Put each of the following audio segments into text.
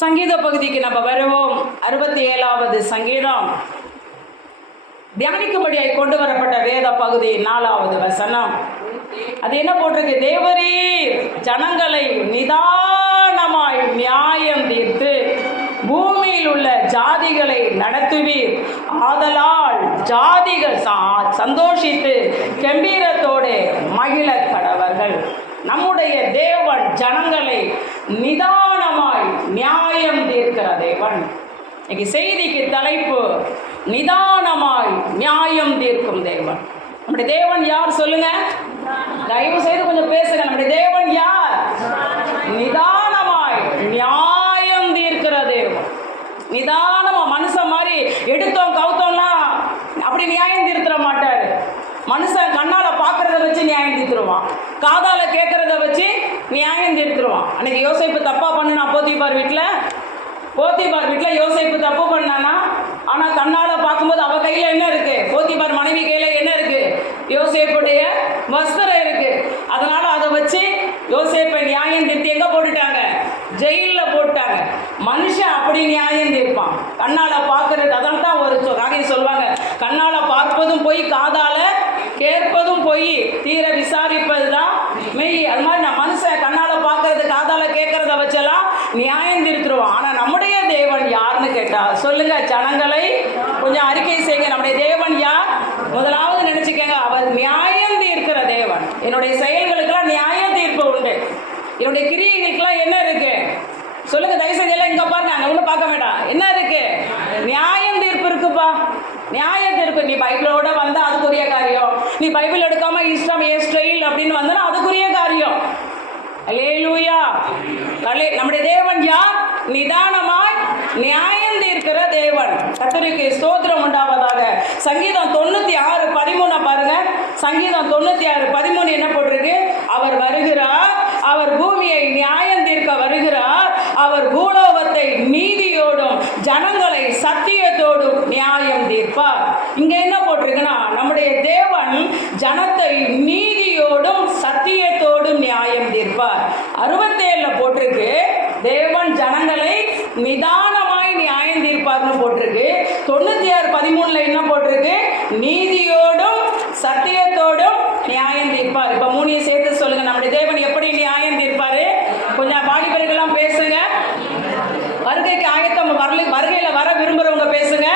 சங்கீத பகுதிக்கு நம்ம வருவோம். 67வது சங்கீதம் தியானிக்கும்படியாய் கொண்டு வரப்பட்ட வேத பகுதி 4வது வசனம். அது என்ன போட்டிருக்கு? தேவரீர் ஜனங்களை நிதானமாய் நியாயம் தீர்த்து பூமியில் உள்ள ஜாதிகளை நடத்துவீர். ஆதலால் ஜாதிகள் சந்தோஷித்து கம்பீரத்தோடு மகிழ கடவர்கள். நம்முடைய தேவன் ஜனங்களை நிதானமாய் நியாயம் தீர்க்கிற தேவன். இன்னைக்கு செய்திக்கு தலைப்பு நிதானமாய் நியாயம் தீர்க்கும் தேவன். நம்முடைய தேவன் யார் சொல்லுங்க? தயவு செய்து கொஞ்சம் பேசுங்க. நம்முடைய தேவன் யார்? நிதானமாய் நியாயம் தீர்க்கிற தேவன். நிதானமா மனுஷன் மாதிரி எடுத்தோம் கவுத்தோம்லாம் அப்படி நியாயம் தீர்த்திட மாட்டாரு. மனுஷன் கண்ணால பாக்குறத வச்சு நியாயம் தீர்த்துருவான், காதால கேட்கறத வச்சு நியாயம் தீர்த்துருவான். அன்னைக்கு யோசேப்பு தப்பா பண்ணுனா போத்திபார் வீட்டில் யோசேப்பு தப்பு பண்ணானா, ஆனா கண்ணால பார்க்கும்போது அவ கையில என்ன இருக்கு? போத்திபார் மனைவி கையில என்ன இருக்கு? யோசேப்புடைய வஸ்திரம் இருக்கு. அதனால அதை வச்சு யோசேப்பை நியாயம் தீர்த்து எங்க போட்டுட்டாங்க? ஜெயில போட்டாங்க. மனுஷன் அப்படி நியாயம் தீர்ப்பான், கண்ணால பார்க்கறது. அதான் தான் ஒரு காரியம் சொல்லுவாங்க, கண்ணால பார்ப்பதும் போய் காதால கேட்பதும் போய், தீர விசாரிப்பது தான் மெய். அது மாதிரி நான் மனுஷன் கண்ணால பார்க்கறது காதால கேட்கறத வச்செல்லாம் நியாயம் தீர்த்துருவான். ஆனா நம்முடைய தேவன் யாருன்னு கேட்டா சொல்லுங்க, ஜனங்களை கொஞ்சம் அறிக்கை செய்யுங்க. நம்முடைய தேவன் யார்? முதலாவது நினைச்சுக்கங்க, அவர் நியாயம் தீர்க்கிற தேவன். என்னுடைய செயல்களுக்கெல்லாம் நியாய தீர்ப்பு உண்டு. என்னுடைய கிரியைகளுக்கெல்லாம் என்ன இருக்கு சொல்லுங்க, தயவுசெய்து எல்லாம் இங்க பாருங்க, அங்க ஒண்ணு பார்க்க வேண்டாம். என்ன இருக்கு? நியாயம் தீர்ப்பு இருக்குப்பா. நியாய தீர்ப்பு. நீ பைபிளோட வந்தா அதுக்குரிய காரியம், நீ பைபிள் எடுக்காம இஷ்டம் ஏ ஸ்டைல் அப்படின்னு வந்தா அதுக்குரிய காரியம். அல்லேலூயா. நம்முடைய தேவன் யார்? நிதானமாய் நியாயம் தீர்க்கிற தேவன். கர்த்தருக்கு ஸ்தோத்திரம் உண்டாவதாக. சங்கீதம் 96:13 பாருங்க. சங்கீதம் 96:13 என்ன போட்டிருக்கு? அவர் வருகிறார், அவர் பூமியை நியாயம் தீர்க்க வருகிறார், அவர் பூலோகத்தை நீதியோடும் ஜனங்களை சத்தியத்தோடும் நியாயம் தீர்ப்பார். இங்க என்ன போட்டிருக்குன்னா, நம்முடைய தேவன் ஜனத்தை நீதியோடும் சத்தியத்தோடும் நியாயம் தீர்ப்பார். 67 போட்டிருக்கு, தேவன் ஜனங்களை நிதானமாய் நியாயம் தீர்ப்பார்னு போட்டிருக்கு. 96:13 என்ன போட்டிருக்கு? நீதியோடும் சத்தியத்தோடும் நியாயம் தீர்ப்பார். இப்ப 3 சேர்த்து சொல்லுங்க, நம்முடைய தேவன் எப்படி நியாயம் தீர்ப்பாரு? கொஞ்சம் வாலிபர்கள்லாம் பேசுங்க. வருகைக்கு ஆயத்தம், வருகையில வர விரும்புறவங்க பேசுங்க.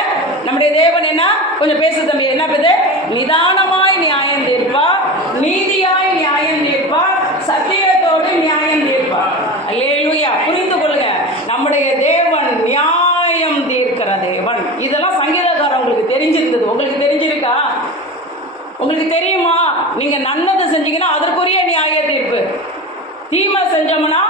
நம்முடைய தேவன் என்ன? கொஞ்சம் பேசு தம்பி. என்ன பேரு? நிதானமாய் நியாயம் தீர்ப்பார், நீதியாய் நியாயம் தீர்ப்பார், சத்தியத்தோடு நியாயம் தீர்ப்பார். அல்லேலூயா. புரிந்து கொள்ளுங்க, நம்முடைய தேவன் நியாயம் தீர்க்கிற தேவன். இதெல்லாம் சங்கீதக்காரன் உங்களுக்கு தெரிஞ்சிருக்குது. உங்களுக்கு தெரிஞ்சிருக்கா? உங்களுக்கு தெரியுமா? நீங்க நல்லது செஞ்சீங்கன்னா அதற்குரிய நியாய தீர்ப்பு, தீமை செஞ்சோம்னா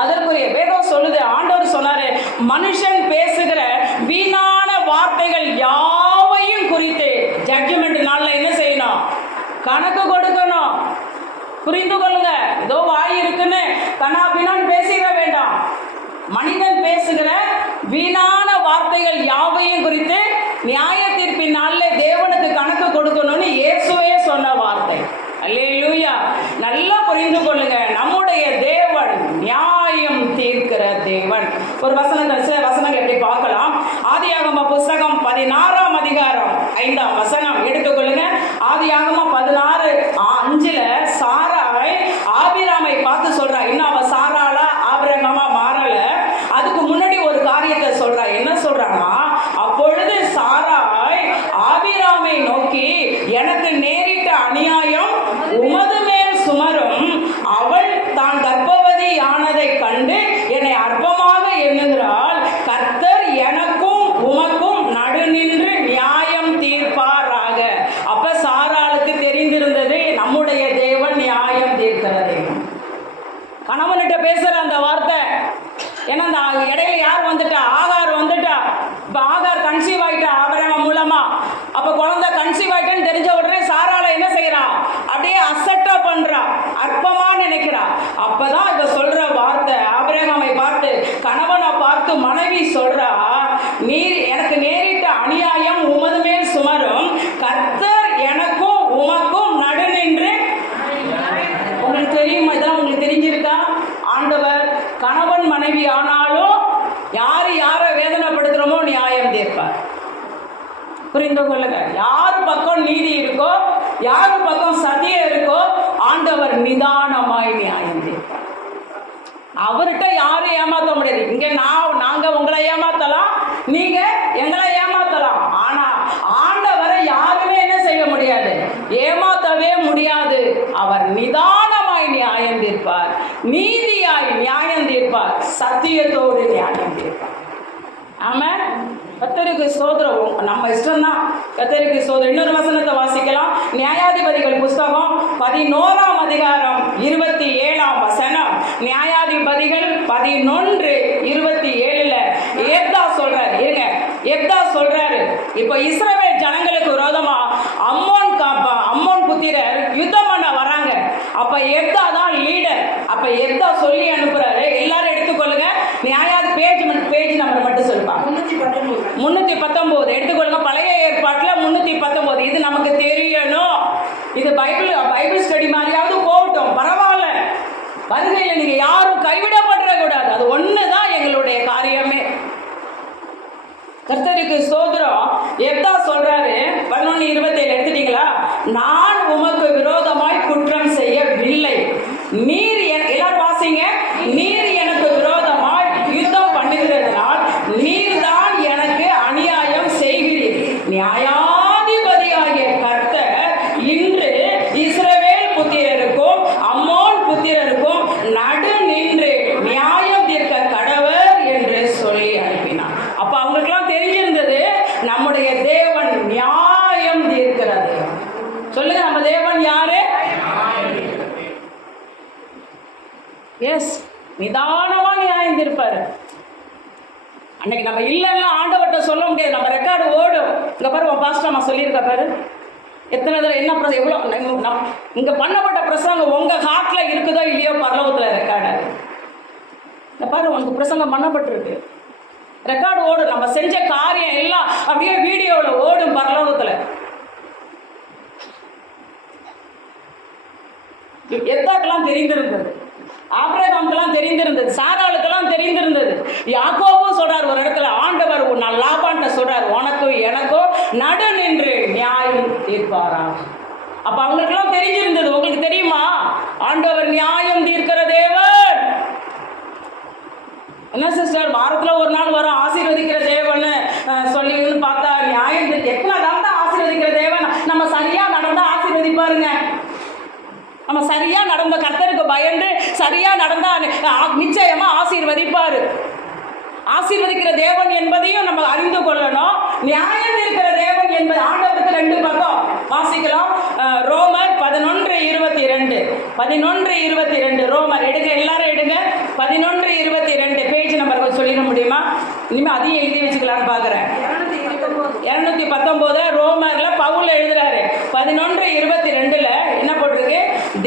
அதற்குரிய. வேதம் சொல்லுது, ஆண்டவர் சொன்னாரு, மனுஷன் பேசுகிற வீணான வார்த்தைகள் யாவையும் குறித்து ஜட்ஜ்மெண்ட் நாள்ல என்ன செய்யணும்? கணக்கு கொடுக்கணும். புரிந்து கொள்ளுங்க. ஏதோ வாய் இருக்குன்னு கண்ணா பின்னான்னு பேசிட வேண்டாம். மனிதன் பேசுகிற வீணான வார்த்தைகள் யாவையும் குறித்து நியாய தீர்ப்பின் நாள்ல தேவனுக்கு கணக்கு கொடுக்கணும்னு இயேசுவே சொன்ன வார்த்தை. அல்லேலூயா. நல்லா புரிந்து கொள்ளுங்க, நம்முடைய தேவன் நியாயம் தீர்க்கிற தேவன். ஒரு வசனங்கள் எப்படி பார்க்கலாம்? ஆதியாகம புஸ்தகம் 16ஆம் அதிகாரம் 5ஆம் வசனம் எடுத்துக்கொள்ளுங்க. ஆதியாகம 16:5 சாராய் ஆபிராமை பார்த்து சொல்றா. இன்னும் அவ சாராளா ஆபிரகாமா மாறல. அதுக்கு முன்னாடி ஒரு காரியத்தை சொல்றா. என்ன சொல்றான்னா, அப்பொழுது சாராய் ஆபிராமை நோக்கி, எனக்கு நேரிட்ட அநியாயம் உமது மேல் சுமரும், அவள் தான் கர்ப்பவதி ஆனதை கண்டு என்னை அற்பமாக எண்ணுகிறாள், கர்த்தர் எனக்கும் உமக்கும் நடுநின்று நியாயம் தீர்ப்பாராக. அப்ப சாராளுக்கு தெரிந்திருந்தது, நம்முடைய தேவன் நியாயம் தீர்க்கிற தேவன். கணவன்கிட்ட பேசுற அந்த வார்த்தை. ஏன்னா அந்த இடையில யார் வந்துட்டா? ஆகார் வந்துட்டா. இப்ப ஆகார் கன்சீவ் ஆயிட்டா ஆபிரகாம் மூலமா. அப்ப குழந்தை கன்சீவ் ஆயிட்டான்னு தெரிஞ்ச உடனே சாரால என்ன செய்யறா? அப்படியே அசட்டா பண்றா, அற்பமா நினைக்கிறா. அப்பதான் இப்ப சொல்ற வார்த்தை, ஆபிரகாமை பார்த்து, கணவனை பார்த்து மனைவி சொல்றா, நீர் எனக்கு நேரிட்ட அநியாயம் உமது மேல் சுமரும், கர்த்தர் எனக்கும் உமக்கும் நடுநின்று. உங்களுக்கு தெரியுமா? இதெல்லாம் உங்களுக்கு தெரிஞ்சிருக்கா? ஆண்டவர் கணவன் மனைவி ஆனாலும் யாரை வேதனைப்படுத்துறோமோ நியாயம் தீர்ப்பார். புரிந்து கொள்ளுங்க. யாரு பக்கம் நீதி இருக்கோ, யாரு பக்கம் சத்தியம் இருக்கோ, ஆண்டவர் நிதானமாய் நியாயம் தீர்ப்பார். அவர்கிட்ட யாரும் ஏமாத்த முடியாது. இங்க நாங்க உங்களை ஏமாத்தலாம், நீங்க எங்களை ஏமாத்தலாம். ஆனா ஆண்டவரை யாருமே என்ன செய்ய முடியாது, ஏமாத்தவே முடியாது. அவர் நிதானமாய் நியாயம் தீர்ப்பார், நீதியாய் நியாயம் தீர்ப்பார், சத்தியத்தோடு நியாயம் தீர்ப்பார். ஆமென். கர்த்தருக்கு ஸ்தோத்திரம். நம்ம இஷ்டம்தான். கர்த்தருக்கு ஸ்தோத்திரம். இன்னொரு வசனத்தை வாசிக்கலாம். நியாயாதிபதிகள் புஸ்தகம் 11ஆம் அதிகாரம் 27ஆம் வசனம். நியாயாதிபதிகள் 11:27 எப்தா சொல்றாரு. இருங்க, எப்தா சொல்றாரு, இப்ப இஸ்ரவேல் ஜனங்களுக்கு விரோதமா அம்மோன் புத்திரர் யுத்தம் பண்ண வராங்க. அப்ப எப்தா தான் லீடர். அப்ப எப்தா சொல்லி அனுப்புறாரு. எல்லாரும் எடுத்துக்கொள்ளுங்க. நியாயாதி பேஜ் நம்பர் மட்டும் சொல்லுப்பா. 319 எடுத்துக்கொள்ளுங்க. பழைய ஏற்பாட்டுல 319. இது நமக்கு தெரியணும். இது பைபிள் ஸ்டடி மாதிரியாவது போகட்டும், பரவாயில்ல. வருகையில் நீங்க யாரும் கைவிடப்பட கூடாது. அது ஒண்ணுதான் எங்களுடைய காரியமே. கர்த்தருக்கு ஸ்தோத்திரம். எப்தா சொல்றாரு 11:27 எடுத்துட்டீங்களா? நான் உமக்கு விரோதமாய் குற்றம் செய்யவில்லை, நீர் எல்லாரும் வாசிங்க. நீர் எனக்கு விரோதமாய் யுத்தம் பண்ணுகிறதுனால் நீர்தான் எனக்கு அநியாயம் செய்கிறீர். நியாயாதிபதியாகிய கர்த்தர் இன்று இஸ்ரவேல் புத்திரருக்கும் அம்மோன் புத்திரருக்கும் நடு நின்று நியாயம் தீர்க்க கடவர் என்று சொல்லி அனுப்பினார். அப்ப அவங்களுக்கெல்லாம் தெரிஞ்சிருந்தது நம்முடைய தேவன் நியாயம் தீர்க்கிறது. சொல்லுங்க, நம்ம தேவன் யாரு? எஸ், நிதானமா நியாயம் தீர்ப்பாரு. அன்னைக்கு நம்ம இல்லைன்னா ஆண்டவர்கிட்ட சொல்ல முடியாது. நம்ம ரெக்கார்டு ஓடும். இங்க பாரு, உன் பாஸ்டர் அம்மா சொல்லியிருக்க பாரு, எத்தனை தடவை என்ன எவ்வளோ இங்க பண்ணப்பட்ட பிரசங்கம் உங்க ஹார்ட்ல இருக்குதோ இல்லையோ, பரலோகத்துல ரெக்கார்டு. இந்த பாரு, உனக்கு பிரசங்கம் பண்ணப்பட்டிருக்கு, ரெக்கார்டு ஓடும். நம்ம செஞ்ச காரியம் எல்லாம் அப்படியே வீடியோவில் ஓடும் பரலோகத்துல. எத்தாக்கெல்லாம் தெரிந்திருந்தது, ஆபிரகாமுக்கெல்லாம் தெரிந்திருந்தது, சாராளுக்கெல்லாம் தெரிந்திருந்தது. யாக்கோபும் சொல்றார் ஒரு இடத்துல, ஆண்டவர் லாபான்ட்ட சொல்றார், உனக்கும் எனக்கும் நடு நின்று நியாயம் தீர்ப்பாரா. அப்ப அவங்களுக்கெல்லாம் தெரிஞ்சிருந்தது. உங்களுக்கு தெரியுமா, ஆண்டவர் நியாயம் தீர்க்கிற தேவன். என்ன சிஸ்டர், வாரத்துல ஒரு நாள் வரும் ஆசீர்வதிக்கிற தேவன் சொல்லி பார்த்தா நியாயம் எத்தனை நாள் தான் ஆசீர்வதிக்கிற தேவன். நம்ம சரியா நடந்தா ஆசீர்வதிப்பாருங்க. நம்ம சரியா நடந்த, கர்த்தருக்கு பயந்து சரியா நடந்தா நிச்சயமா ஆசீர்வதிப்பாரு. ஆசீர்வதிக்கிற தேவன் என்பதையும் நம்ம அறிந்து கொள்ளணும். நியாயம் இருக்கிற தேவன் என்பது ஆண்டவருக்கு ரெண்டு பக்கம் வாசிக்கலாம். ரோமர் 11:22 11:22 ரோமர் எடுங்க, எல்லாரும் எடுங்க. 11:22 பேஜ் நம்பர் சொல்லிட முடியுமா? இனிமே அதையும் எழுதி வச்சுக்கலான்னு பாக்குறேன். 219 ரோமர்ல பவுல் எழுதுறாரு. 11:22 என்ன போட்டிருக்கு?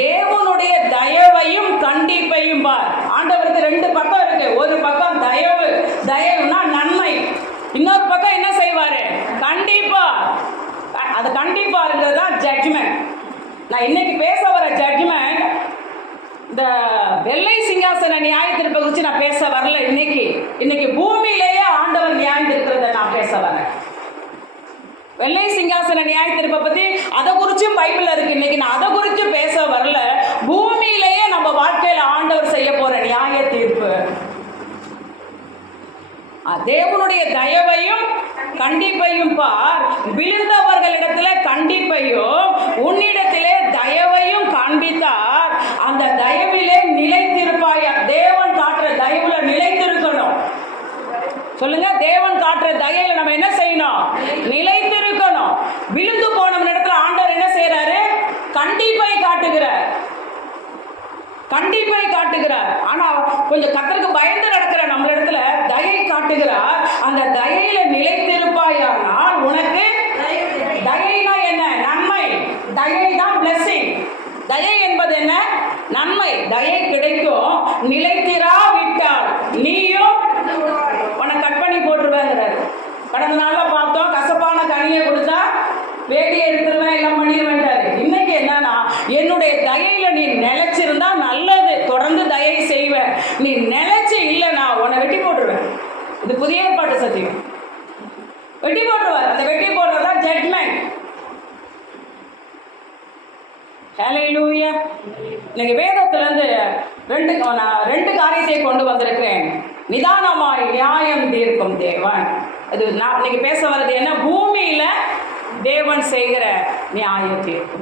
தேவனுடைய தயவையும் கண்டிப்பையும் பார். ஆண்டவருக்கு ரெண்டு பக்கம் இருக்கு. ஒரு பக்கம் தயவு, தயவுனா நன்மை. இன்னொரு பக்கம் என்ன செய்வாரு? கண்டிப்பா. அது கண்டிப்பா இருக்கிறது தான் ஜட்ஜ்மெண்ட். நான் இன்னைக்கு பேச வர ஜட்ஜ்மெண்ட் இந்த வெள்ளை சிங்காசன நியாயத்திற்பை குறித்து நான் பேச வரல. இன்னைக்கு பூமியிலேயே ஆண்டவர் நியாயம் இருக்கிறத நான் பேச வரேன். வெள்ளை சிங்காசன நியாயத்திற்பை பத்தி அதை குறிச்சும் பைபிள்ல இருக்கு. இன்னைக்கு நான் அதை குறித்து பேச வரல. பூமியிலேயே நம்ம வாழ்க்கையில ஆண்டவர் செய்ய போற நியாய தீர்ப்பு. தேவனுடைய தயவையும் கண்டிப்பையும் பார். விழுந்தவர்களிடத்துல கண்டிப்பையும் உன்னிடத்திலே தயவையும் காண்பித்தார். அந்த தயவிலே நிலைத்திருப்பாயா. தேவன் காட்டுற தயவுல நிலைத்திருக்கணும். சொல்லுங்க, தேவன் காட்டுற தயவுல நம்ம என்ன செய்யணும்? நிலைத்திருக்கணும். விழுந்து போன இடத்துல ஆண்டவர் என்ன செய்யறாரு? கண்டிப்பை காட்டுகிறார். கண்டிப்பை காட்டுகிறார். ஆனா கொஞ்சம் கர்த்தருக்கு பயந்து நடக்கிற நம்ம இடத்துல தயை காட்டுகிறார். அந்த தயையில நிலைத்திருப்பாயானால் உனக்கு தயைனா என்ன? நன்மை. தயை தான் பிளெஸிங். தயை என்பது என்ன? நன்மை. தயை கிடைக்கும். நிலைத்திராவிட்டால் நீயும் உனக்கு கட் பண்ணி போட்டுருவேங்கிறாரு. கடந்த நாள்ல பார்த்தோம், கசப்பான கனியை கொடுத்தா வேடியை எடுத்துருவேன், எல்லாம் பண்ணிடுவேன்ட்டாரு. இன்னைக்கு என்னன்னா, என்னுடைய தயையில நீ நிலைச்சிருந்தா நல்லது, தொடர்ந்து தயை செய்வேன். நீ நிலைச்சு இல்லைன்னா உன்னை வெட்டி போட்டுருவேன். புதிய ஏற்பாட்டு சத்தியம். வெட்டி போட்டுருவார். அந்த வெட்டி போடுறதா ஜட்மெண்ட். ஹல்லேலூயா. இன்னைக்கு வேதத்திலிருந்து ரெண்டு காரியத்தை கொண்டு வந்திருக்கிறேன். நிதானமாய் நியாயம் தீர்க்கும் தேவன். அது நான் இன்னைக்கு பேச வர்றது என்ன? பூமியில தேவன் செய்கிற நியாய தீர்ப்பு.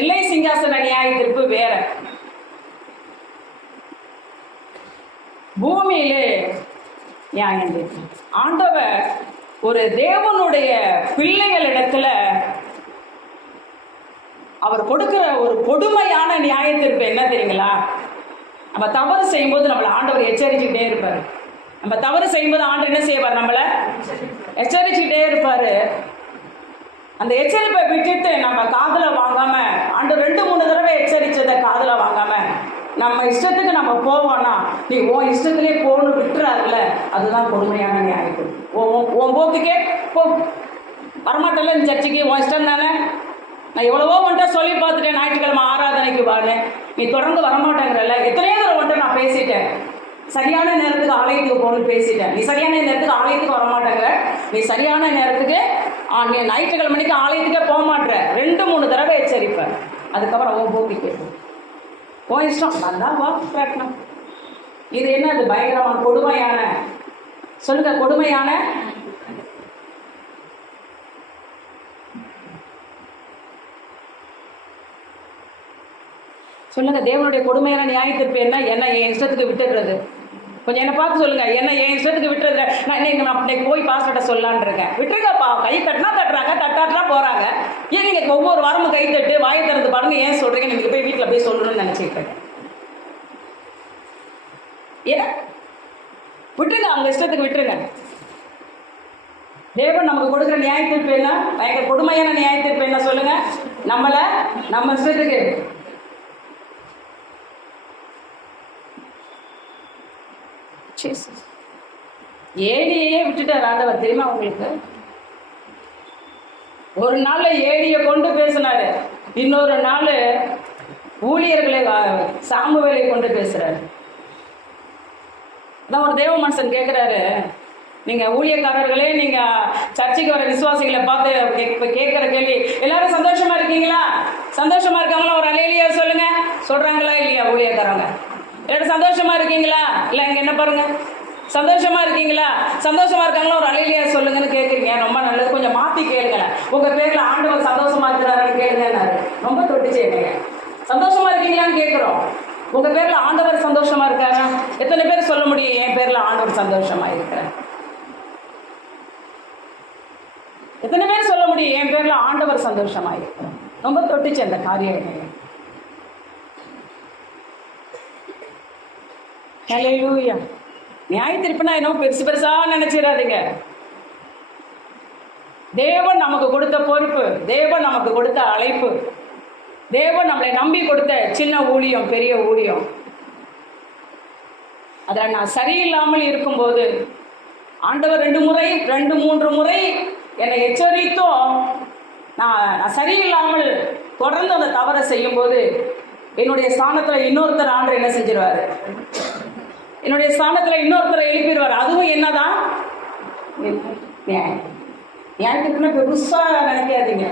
எல்லை சிங்காசன நியாய தீர்ப்பு வேற. பூமியிலே நியாயம் தீர்ப்பு. ஆண்டவர் ஒரு தேவனுடைய பிள்ளைகளிடத்துல அவர் கொடுக்கிற ஒரு கொடுமையான நியாய தீர்ப்பு என்ன தெரியுங்களா? நம்ம தவறு செய்யும்போது நம்மளை ஆண்டவர் எச்சரிச்சுக்கிட்டே இருப்பார். நம்ம தவறு செய்யும்போது ஆண்டவர் என்ன செய்வார்? நம்மளை எச்சரிச்சுக்கிட்டே இருப்பார். அந்த எச்சரிப்பை விட்டுட்டு நம்ம காதில் வாங்காம, ஆண்டவர் 2-3 தடவை எச்சரிச்சதை காதில் வாங்காம நம்ம இஷ்டத்துக்கு நம்ம போவோம்னா, நீ உன் இஷ்டத்துலேயே போகணும் விட்டுறாருல, அதுதான் கொடுமையான நியாயம். உன் போக்குக்கே போ, வரமாட்டல இந்த சர்ச்சைக்கு, உன் இஷ்டம் தானே. நான் எவ்வளவோ ஒன்றை சொல்லி பார்த்துட்டேன், ஞாயிற்றுக்கிழமை ஆராதனைக்கு வாங்க, நீ தொடர்ந்து வரமாட்டேங்கிறல்ல. எத்தனையோ தடவை ஒன்றை நான் பேசிட்டேன், சரியான நேரத்துக்கு ஆலயத்துக்கு போகணும்னு பேசிட்டேன். நீ சரியான நேரத்துக்கு ஆலயத்துக்கு வரமாட்டேங்கிற, நீ சரியான நேரத்துக்கு நீ ஞாயிற்றுக்கிழமைக்கு ஆலயத்துக்கே போக மாட்டேற. 2-3 தடவை எச்சரிப்பேன். அதுக்கப்புறம் உன் போக்கி கேட்கும், உன் இஷ்டம், நல்லா வா கேட்கணும். இது என்ன? அது பயங்கரமான கொடுமையான, சொல்லுங்க, கொடுமையான. சொல்லுங்க, தேவனுடைய கொடுமையான நியாய தீர்ப்பு என்ன? என்ன என் இஷ்டத்துக்கு விட்டுடுறது. கொஞ்சம் என்னை பார்த்து சொல்லுங்க, என்ன என் இஷ்டத்துக்கு விட்டுறது. நான் இன்னைக்கு போய் பாஸ்டர்ட்ட சொல்லலான் இருக்கேன். விட்டுருங்கப்பா, கை தட்டினா தட்டுறாங்க, தட்டாட்டா போறாங்க. ஏன் நீங்க ஒவ்வொரு வாரமும் கை தட்டு வாயை திறந்து பாருங்க, ஏன் சொல்றீங்க? நீங்க போய் வீட்டில் போய் சொல்லணும்னு நினைச்சிருக்கேன். ஏன் விட்டுருங்க, அவங்க இஷ்டத்துக்கு விட்டுருங்க. தேவன் நமக்கு கொடுக்குற நியாய தீர்ப்பு என்ன? பயங்கர கொடுமையான நியாய தீர்ப்பு என்ன? சொல்லுங்க. நம்மளை நம்ம இஷ்டத்துக்கு ஏடியே விட்டுட்டார் ஆண்டவர். தெரியுமா உங்களுக்கு? ஒரு நாள் ஏடியை கொண்டு பேசினாரு, இன்னொரு நாள் ஊழியர்களை சாமுவேலை கொண்டு பேசுறாரு. அதான் ஒரு தேவ மனுஷன் கேட்குறாரு, நீங்கள் ஊழியக்காரர்களே, நீங்கள் சர்ச்சைக்கு வர விசுவாசிகளை பார்த்து கேட்குற கேள்வி, எல்லாரும் சந்தோஷமா இருக்கீங்களா? சந்தோஷமா இருக்காங்களா? ஒரு அலையிலேயே சொல்லுங்க. சொல்றாங்களா இல்லையா ஊழியக்காரங்க? எல்லாரும் சந்தோஷமா இருக்கீங்களா? இல்லை, இங்கே என்ன பாருங்க, சந்தோஷமா இருக்கீங்களா? சந்தோஷமா இருக்காங்களா? ஒரு அலையிலேயே சொல்லுங்கன்னு கேட்குறீங்க. ரொம்ப நல்லது. கொஞ்சம் மாற்றி கேளுங்களேன். உங்கள் பேரில் ஆண்டவர் சந்தோஷமா இருக்கிறாருன்னு கேளுங்கன்னாரு. ரொம்ப தொட்டுச்சு என்னைய. சந்தோஷமா இருக்கீங்களான்னு கேட்குறோம். உங்கள் பேரில் ஆண்டவர் சந்தோஷமா இருக்காரா? எத்தனை பேர் சொல்ல முடியும் என் பேரில் ஆண்டவர் சந்தோஷமா இருக்கிறார்? எத்தனை பேர் சொல்ல முடியும் என் பேர்ல ஆண்டவர் சந்தோஷமா இருக்கிறார்? ரொம்ப தொட்டுச்சு அந்த காரியம். ஹல்லேலூயா. நியாய தீர்ப்புனா என்ன பெருசு பெருசா நினைச்சிடாதீங்க. தேவன் நமக்கு கொடுத்த பொறுப்பு, தேவன் நமக்கு கொடுத்த அழைப்பு, தேவன் நம்மளை நம்பி கொடுத்த சின்ன ஊழியம், பெரிய ஊழியம். அதில் நான் சரியில்லாமல் இருக்கும்போது ஆண்டவர் 2-3 முறை என்னை எச்சரித்தும் நான் சரியில்லாமல் தொடர்ந்து அந்த தவறை செய்யும்போது என்னுடைய ஸ்தானத்தில் இன்னொருத்தர் ஆண்டவர் என்ன செஞ்சிருவார்? என்னுடைய ஸ்தானத்தில் இன்னொருத்தரை எழுப்பிடுவார். அதுவும் என்னதான் நியாயத்துக்குன்னு பெருசாக நினைக்காதீங்க.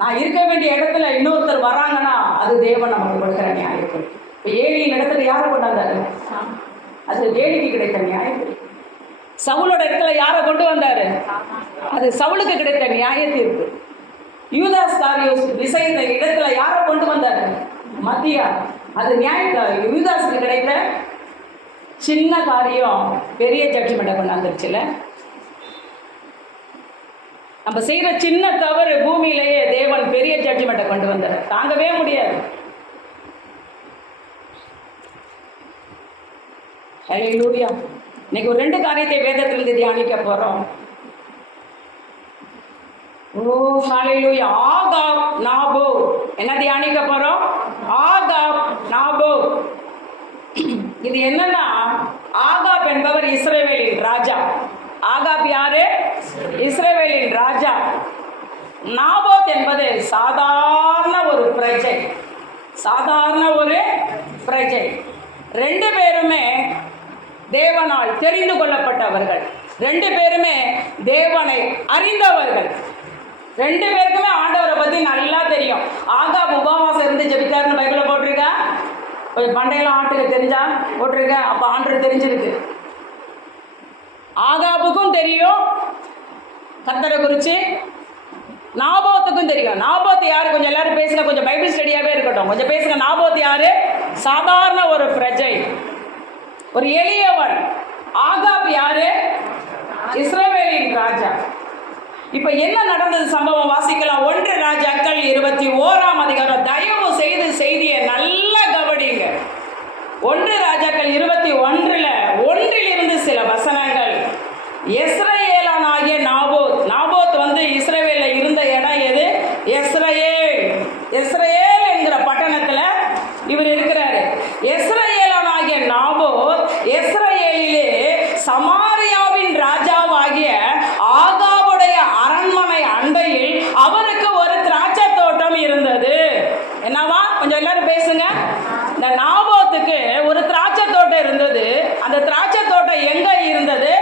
நான் இருக்க வேண்டிய இடத்துல இன்னொருத்தர் வராங்கன்னா அது தேவன் நமக்கு கொடுக்குற நியாயத்து. இப்போ ஏழியின் இடத்துல யாரை கொண்டாந்தாரு? அது ஏழிக்கு கிடைத்த நியாயத்து. சவுலோட இடத்துல யாரை கொண்டு வந்தாரு? அது சவுலுக்கு கிடைத்த நியாய தீர்ப்பு. யூதாஸ் காரியோஸ் விசைந்த இடத்துல யாரை கொண்டு வந்தாரு? மத்தியா. அது யூதாஸுக்கு கிடைத்த சின்ன காரியம் பெரிய ஜட்ஜ்மெண்ட்டை கொண்டாந்துருச்சுல. நம்ம செய்யற சின்ன தவறு பூமியிலேயே தேவன் பெரிய ஜட்ஜ்மெண்ட்டை கொண்டு வந்தார். தாங்கவே முடியாது. ஹல்லேலூயா. இன்னைக்கு ஒரு 2 காரியத்தை வேதத்திலிருந்து தியானிக்க போறோம். Oh hallelujah. Ahab, Naboth. என்ன தியானிக்க போறோம்? Ahab, Naboth. இது என்னன்னா, ஆகாப் என்பவர் இஸ்ரவேலின் ராஜா. ஆகாப் யாரு? இஸ்ரவேலின் ராஜா. நாபோத் என்பது சாதாரண ஒரு பிரஜை. சாதாரண ஒரு பிரஜை. 2 பேருமே தேவனால் தெரிந்து கொள்ளப்பட்டவர்கள். 2 பேருமே தேவனை அறிந்தவர்கள். 2 பேருக்குமே ஆண்டவரை பத்தி நல்லா தெரியும். ஆகாப் உபவாசம் இருந்து ஜெபித்தாருன்னு பைபிள்ல போட்டிருக்கா? கொஞ்சம் பண்டையெல்லாம் ஆட்டுக்கு தெரிஞ்சா போட்டிருக்க. அப்ப ஆண்டவர் தெரிஞ்சிருக்கு. ஆகாபுக்கும் தெரியும் கர்த்தரை குறிச்சு, நாபோத்துக்கும் தெரியும். நாபோத் யாரு? கொஞ்சம் எல்லாரும் பேசுங்க, கொஞ்சம் பைபிள் ஸ்டடியாவே இருக்கட்டும், கொஞ்சம் பேசுங்க. நாபோத் யாரு? சாதாரண ஒரு பிரஜை, ஒரு எளியவன். ஆகாப் யாரு? இஸ்ரவேலின் ராஜா. இப்ப என்ன நடந்தது சம்பவம் வாசிக்கலாம். 1 ராஜாக்கள் 21ஆம் அதிகாரம். தயவு செய்து செய்தியை நல்லா கவனிங்க. 1 ராஜாக்கள் 21ல் 1 சில வசனங்கள். எஸ்ரயேலனாகிய நாபோத். நாபோத் இஸ்ரவேல்ல இருந்த இடம் எது? எஸ்ரயேல். எஸ்ரயேல் என்கிற பட்டணத்துல இவர் இருக்கிறாரு. எஸ்ரயேலனாகிய நாபோத் எஸ்ரயேலிலே சமாரியாவின் ராஜாவாகிய ஆகாபுடைய அரண்மனை அண்டையில் அவருக்கு ஒரு திராட்சை தோட்டம் இருந்தது. என்னவா? கொஞ்சம் எல்லாரும் பேசுங்க. இந்த நாபோத்துக்கு ஒரு திராட்சை தோட்டம் இருந்தது. அந்த திராட்சை தோட்டம் எங்க இருந்தது?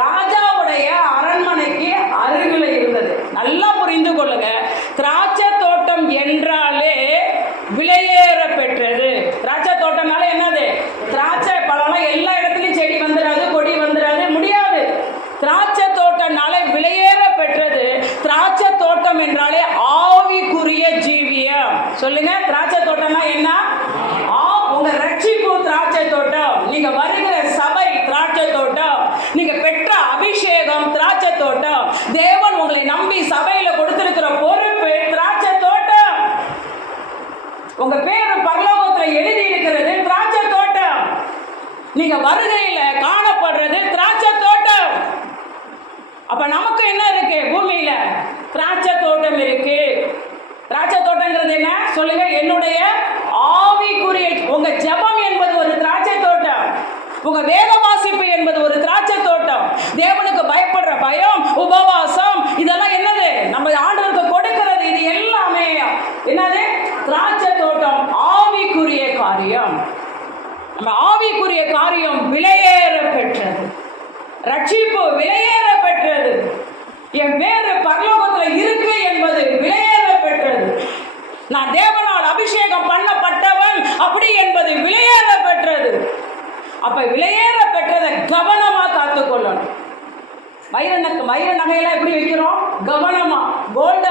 ராஜாவுடைய அரண்மனைக்கு அருகில் இருந்தது. நல்லா புரிந்து கொள்ளுங்க. திராட்சை தோட்டம் என்றாலே விலையேற பெற்றது. திராட்சை தோட்டம்னால என்னது? திராட்சை பழம் எல்லா இடத்துலயும் செடி வந்துடாது, கொடி வந்துடாது, முடியாது. திராட்சை தோட்டம்னால விலையேற பெற்றது. திராட்சை தோட்டம் என்றாலே ஆவிக்குரிய ஜீவியம். சொல்லுங்க, திராட்சை தோட்டம்னா என்ன? உங்க ரட்சிப்பு திராட்சை தோட்டம். நீங்க வருகிற சபை திராட்சை தோட்டம். நீங்க பெற்ற அபிஷேகம் திராட்சை தோட்டம். தேவன் உங்களை நம்பி சபையில கொடுத்திருக்கிற பொறுப்பு திராட்சை தோட்டம். உங்க பேரு பரலோகத்துல எழுதி இருக்கிறது திராட்சை தோட்டம். நீங்க வருகையில காணப்படுறது திராட்சை தோட்டம். அப்ப நமக்கு என்ன இருக்கு? பூமியில திராட்சை தோட்டம் இருக்கு. திராட்சை தோட்டங்கிறது என்ன? சொல்லுங்க. என்னுடைய ஆவிக்குரிய உங்க ஜெபம் என்பது ஒரு திராட்சை தோட்டம். உங்க வேத வாசிப்பு என்பது ஒரு திராட்சை தோட்டம். தேவனுக்கு பயப்படுற பயம், உபவாசம், இதெல்லாம் என்னது? நம்ம ஆண்டவருக்கு கொடுக்கிறது. இது எல்லாமே என்னது? திராட்சை தோட்டம். ஆவிக்குரிய காரியம். நம்ம ஆவிக்குரிய காரியம் விலையேற பெற்றது. ரட்சிப்பு விலையேற பெற்றது. என் பேரு பரலோகத்துல இருக்கு என்பது விலையேற பெற்றது. நான் தேவனால் அபிஷேகம் பண்ணப்பட்டவன் அப்படி என்பது விலையேற பெற்றது. அப்ப விலையேற பெற்றதை கவனமா காத்துக்கொள்ளணும். வைர நகையெல்லாம் எப்படி வைக்கிறோம்? கவனமா. கோல்ட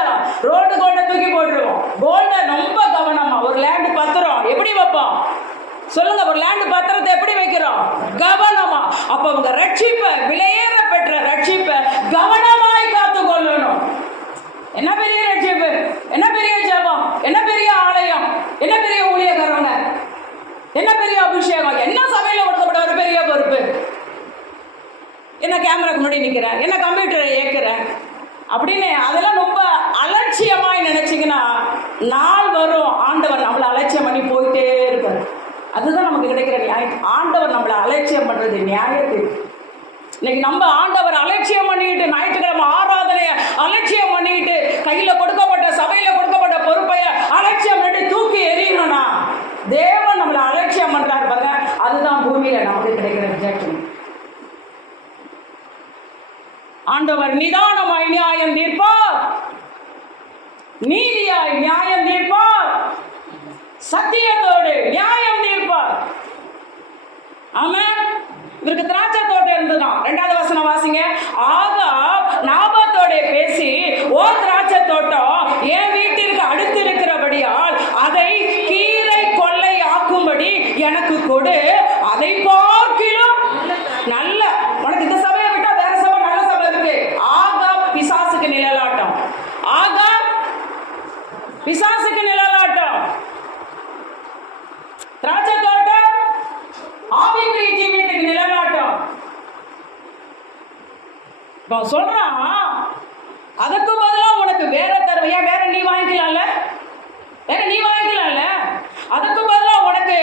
ரோடு கோல்ட தூக்கி போட்டுருவோம். கோல்ட ரொம்ப கவனமா. ஒரு லேண்ட் பத்திரம் எப்படி வைப்போம்? சொல்லுங்க. ஒரு லேண்ட் பத்திரத்தை எப்படி வைக்கிறோம்? கவனமா. அப்ப உங்க ரட்சிப்பை, விலையேற பெற்ற ரட்சிப்பை கவனமாய் காத்துக்கொள்ளணும். என்ன பெரிய ரட்சிப்பு, என்ன பெரிய ஜெபம், என்ன பெரிய ஆலயம், என்ன பெரிய ஊழியக்காரங்க, என்ன பெரிய அபிஷேகம், என்ன சபையில கொடுக்கப்பட்ட ஒரு பெரிய பொறுப்பு. என்ன கேமராக்கு முன்னாடி நிற்கிறேன், என்ன கம்ப்யூட்டரை இயக்குறேன் அப்படின்னு அதெல்லாம் ரொம்ப அலட்சியமாய் நினைச்சிங்கன்னா நாள் வரும் ஆண்டவர் நம்மளை அலட்சியம் பண்ணி போயிட்டே இருப்பார். அதுதான் நமக்கு கிடைக்கிற நியாயம். ஆண்டவர் நம்மளை அலட்சியம் பண்றது நியாயத்தை. இன்னைக்கு நம்ம ஆண்டவர் அலட்சியம் பண்ணிட்டு, ஞாயிற்றுக்கிழமை ஆராதனைய அலட்சியம் பண்ணிட்டு, கையில கொடுக்கப்பட்ட சபையில கொடுக்கப்பட்ட பொறுப்பை அலட்சியம் பண்ணி தூக்கி எறியணும்னா தேவன் நம்மளை அலட்சியம் பண்றாரு பாருங்க. அதுதான் பூமியில நமக்கு கிடைக்கிற ரிஜெக்ஷன். ஆண்டவர் நிதானமாய் நியாயம் தீர்ப்பார், நீதியாய் நியாயம் தீர்ப்பார், சத்தியத்தோடு நியாயம் தீர்ப்பார். ஆமென். இவருக்கு திராட்சை தோட்டம் இருந்துதான். 2வது வசனம் வாசிங்க. ஆகாப் நாபோத்தோட பேசி, ஓ திராட்சை தோட்டம் என் வீட்டிற்கு அடுத்து இருக்கிறபடியால் அதை கீரை கொள்ளை ஆக்கும்படி எனக்கு கொடு. அதை பார்க்கிலும் நல்ல, உனக்கு இந்த சபையை விட்டா வேற சபை நல்ல சபை இருக்கு. ஆகாப் பிசாசுக்கு நிழலாட்டம். ஆகாப் பிசாசுக்கு நிழலாட்டம். திராட்சை தோட்டம் ஆவிக்குரிய ஜீவியத்துக்கு நிழலாட்டம். சொல்றான், அதுக்கு பதிலா உனக்கு வேற தருவையா, வேற நீ வாங்கிக்கலாம்ல, வேற நீ வாங்கிக்கலாம்ல, அதுக்கு பதிலா உனக்கு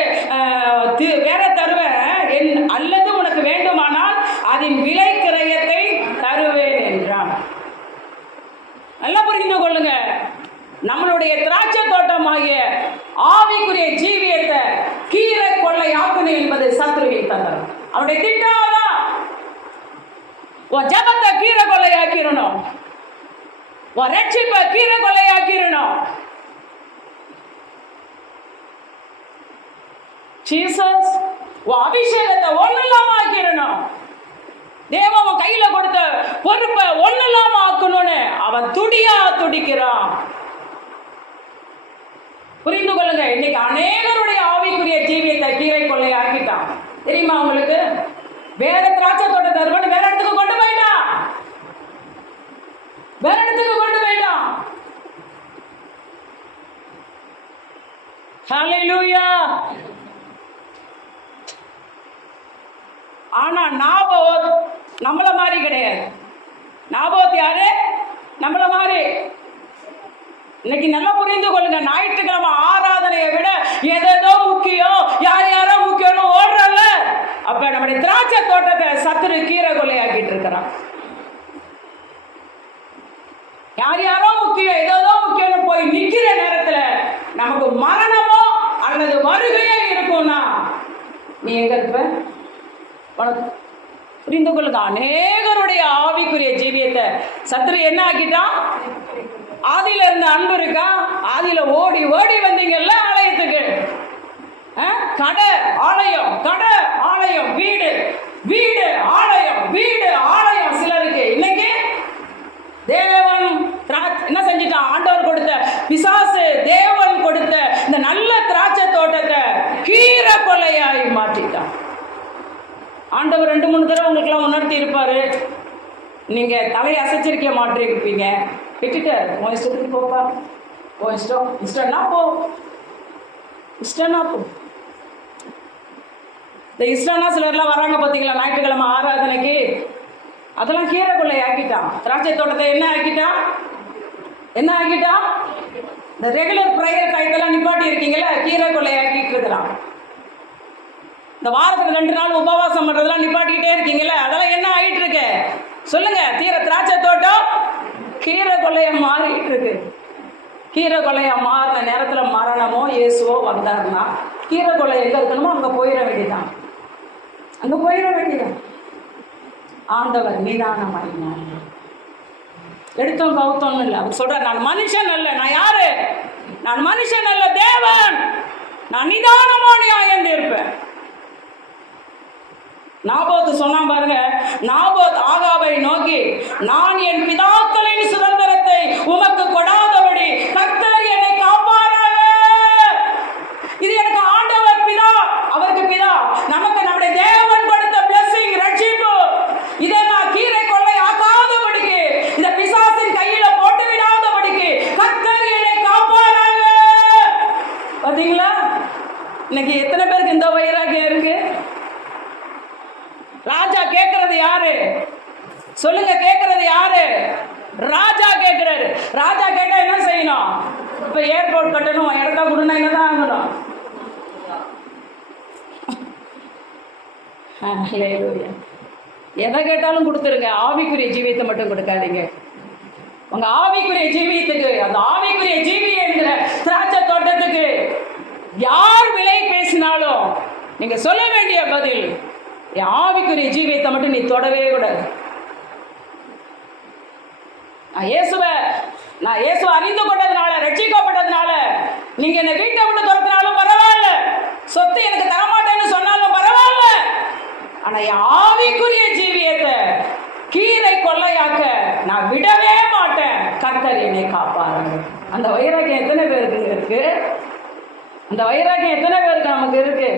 வேற தருவேன், அல்லது உனக்கு வேண்டுமானால் அதன் விலை கிரயத்தை தருவேன் என்றான். நல்லா புரிந்து கொள்ளுங்க. நம்மளுடைய திராட்சை தோட்டமாகிய ஆவிக்குரிய ஜீவியத்தை கீரை கொள்ளை ஆக்குனி என்பது சத்துருவின் தந்திரம். அவனுடைய திட்டம் தான். உன் ஜபத்தை கீரை கொள்ளையாக்கிடணும், உன் ரட்சிப்பை கீரை கொள்ளையாக்கிடணும். ஜீசஸ் உன் அபிஷேகத்தை ஒண்ணு இல்லாம ஆக்கிடணும். தேவன் கையில கொடுத்த பொறுப்பை ஒண்ணு இல்லாம ஆக்கணும்னு அவன் துடிக்கிறான். புரிந்து கொள்ளுங்க. இன்னைக்கு அநேகருடைய ஆவிக்குரிய ஜீவியத்தை கீரை கொள்ளை ஆக்கிட்டான். தெரியுமா உங்களுக்கு? வேற திராட்சை தோட்டத்தை வேற இடத்துக்கு கொண்டு போயிட்டான், வேற இடத்துக்கு கொண்டு போயிட்டான். ஹல்லேலூயா. ஆனா நாபோத் நம்மள மாதிரி கிடையாது. நாபோத் யாரு? நம்மள மாதிரி. இன்னைக்கு நல்லா புரிந்து கொள்ளுங்க. ஞாயிற்றுக்கிழமை ஆராதனையை விட எதோ முக்கியம், யாரோ முக்கியம்னு ஓடுறல்ல. அப்ப நம்முடைய திராட்சை தோட்டத்தை சத்துரு கீரை கொள்ளையாக்கிட்டு இருக்கிறான். யாரோ முக்கியம், ஏதோ முக்கியம்னு போய் நிக்கிற நேரத்துல நமக்கு மரணமோ அல்லது வருகையோ இருக்கும்னா நீ எங்க இருப்ப? புரிந்து கொள்ளுங்க. அநேகருடைய ஆவிக்குரிய ஜீவியத்தை சத்துரு என்ன ஆக்கிட்டான்? ஆதியில இருந்த அன்பு இருக்கா? ஆதியில ஓடி ஓடி வந்தீங்கல்ல ஆலயத்துக்கு, கடை ஆலயம், கடை ஆலயம், வீடு வீடு ஆலயம், வீடு ஆலயம் சிலருக்கு. இன்னைக்கு தேவன் என்ன செஞ்சிட்டான்? ஆண்டவர் கொடுத்த பிசாசு தேவன் கொடுத்த இந்த நல்ல திராட்சை தோட்டத்தை கீரை கொள்ளையாய் மாற்றிட்டான். ஆண்டவர் 2-3 தடவை உங்களுக்குலாம் உணர்த்தி இருப்பாரு. நீங்க தலையை அசைச்சிருக்க மாட்டிருப்பீங்க. விட்டுட்டாரு. உன் இஷ்டத்துக்கு போப்பா, உன் இஷ்டம், இஷ்டம்னா போ, இஷ்டம்னா போ. இந்த இஷ்டம்னா சிலர்லாம் வராங்க பார்த்தீங்களா ஞாயிற்றுக்கிழமை ஆராதனைக்கு, அதெல்லாம் கீரை கொள்ளை ஆக்கிட்டான். திராட்சை தோட்டத்தை என்ன ஆக்கிட்டான்? என்ன ஆக்கிட்டான்? இந்த ரெகுலர் ப்ரேயர் டைத்தெல்லாம் நிப்பாட்டி இருக்கீங்களா, கீரை கொள்ளை ஆக்கிட்டு இருக்கிறான். இந்த வாரத்துக்கு 2 நாள் உபவாசம் பண்றதெல்லாம் நிப்பாட்டிக்கிட்டே இருக்கீங்களா, அதெல்லாம் என்ன ஆகிட்டு இருக்கு சொல்லுங்க? திராட்சை தோட்டம் கீரை கொள்ளைய மாறிட்டு இருக்கு. கீரை கொள்ளைய மாறின நேரத்துல மரணமோ இயேசுவோ வந்தாருன்னா கீரை கொள்ளை எங்க இருக்கணுமோ அங்க போயிட வேண்டியதான், அங்க போயிட வேண்டியதான். ஆண்டவர் நிதானமாயினார். எடுத்தோம் கவுத்தோன்னு இல்லை. அவர் சொல்ற, நான் மனுஷன் அல்ல. நான் யாரு? நான் மனுஷன் அல்ல, தேவன். நான் நிதானமா நியாயம் தீர்ப்பேன். நாபோத் சொன்னான் பாருங்க. நாபோத் ஆகாபை நோக்கி, நான் என் பிதாக்களின் சுதந்திரத்தை உமக்கு கொடாதபடி கர்த்தர் என்னை காப்பாராக. இது எனக்கு ஆண்டவர் பிதா, அவருக்கு பிதா, நமக்கு நம்முடைய தேவன் கொடுத்த பிளஸிங், ரட்சிப்பு. இதை நான் கீரை கொள்ளை ஆக்காதபடிக்கு, இதை பிசாசின் கையில போட்டு விடாதபடிக்கு கர்த்தர் என்னை காப்பாராக. பாத்தீங்களா? இன்னைக்கு எத்தனை பேருக்கு இந்த வைராகியம் இருக்கு? ராஜா கேட்கறது யாரு சொல்லுங்க? கேட்கறது யாரு? ராஜா கேட்கிறாரு. ராஜா கேட்டா என்ன செய்யணும்? இப்ப ஏர்போர்ட் கட்டணும், இடத்த கொடுனா என்னதான் ஆகணும்? எதை கேட்டாலும் கொடுத்துருங்க. ஆவிக்குரிய ஜீவியத்தை மட்டும் கொடுக்காதீங்க. உங்க ஆவிக்குரிய ஜீவியத்துக்கு, அந்த ஆவிக்குரிய ஜீவி என்கிற திராட்சை தோட்டத்துக்கு யார் விலை பேசினாலும் நீங்க சொல்ல வேண்டிய பதில், என் ஆவிக்குரிய ஜீவியத்தை மட்டும் நீ தொடவே கூடாது. நான் இயேசுவை அறிந்து கொண்டதுனால, ரட்சிக்கப்பட்டதுனால நீங்க என்ன வீட்டை விட்டு துரத்தினாலும் பரவாயில்ல, சொத்து எனக்கு தரமாட்டேன்னு சொன்னாலும் பரவாயில்ல, ஆனா என் ஆவிக்குரிய ஜீவியத்தை கீரை கொள்ளையாக்க நான் விடவே மாட்டேன். கர்த்தர் என்னை காப்பாருங்க. அந்த வைராகியம் எத்தனை பேருக்கு இருக்கு? அந்த வைராகியம் எத்தனை பேருக்கு நமக்கு இருக்கு?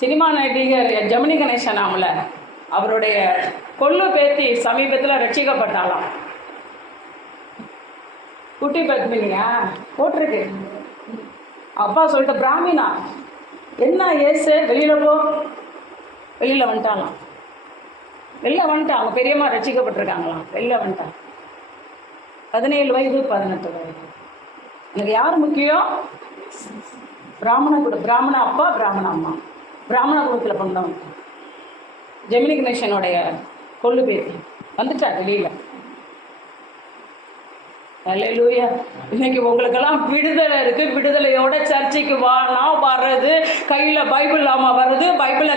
சினிமா நடிகர் ஜெமினி கணேசன் ஆமல, அவருடைய கொள்ளு பேத்தி சமீபத்தில் ரட்சிக்கப்பட்டாலாம். குட்டி பத்மினியா போட்டிருக்கு. அப்பா சொல்லிட்ட, பிராமினா என்ன ஏசு, வெளியில போ. வெளியில வந்துட்டாலாம். வெளில வந்துட்டான். அவங்க பெரியம்மா ரட்சிக்கப்பட்டிருக்காங்களாம். வெளில வந்துட்டான். 17 வயது 18 வயது. எனக்கு யார் முக்கியம்? பிராமண அப்பா, பிராமண அம்மா, பிராமண குடும்பத்தில் பொண்ணவன். ஜெமினி கணேசனுடைய கொள்ளு பேத்தி வந்துட்டா வெளியில. அல்லேலூயா. இன்னைக்கு உங்களுக்கெல்லாம் விடுதலை இருக்கு. விடுதலையோட சர்ச்சைக்கு நான் வர்றது, கையில பைபிள் இல்லாம வர்றது, பைபிளை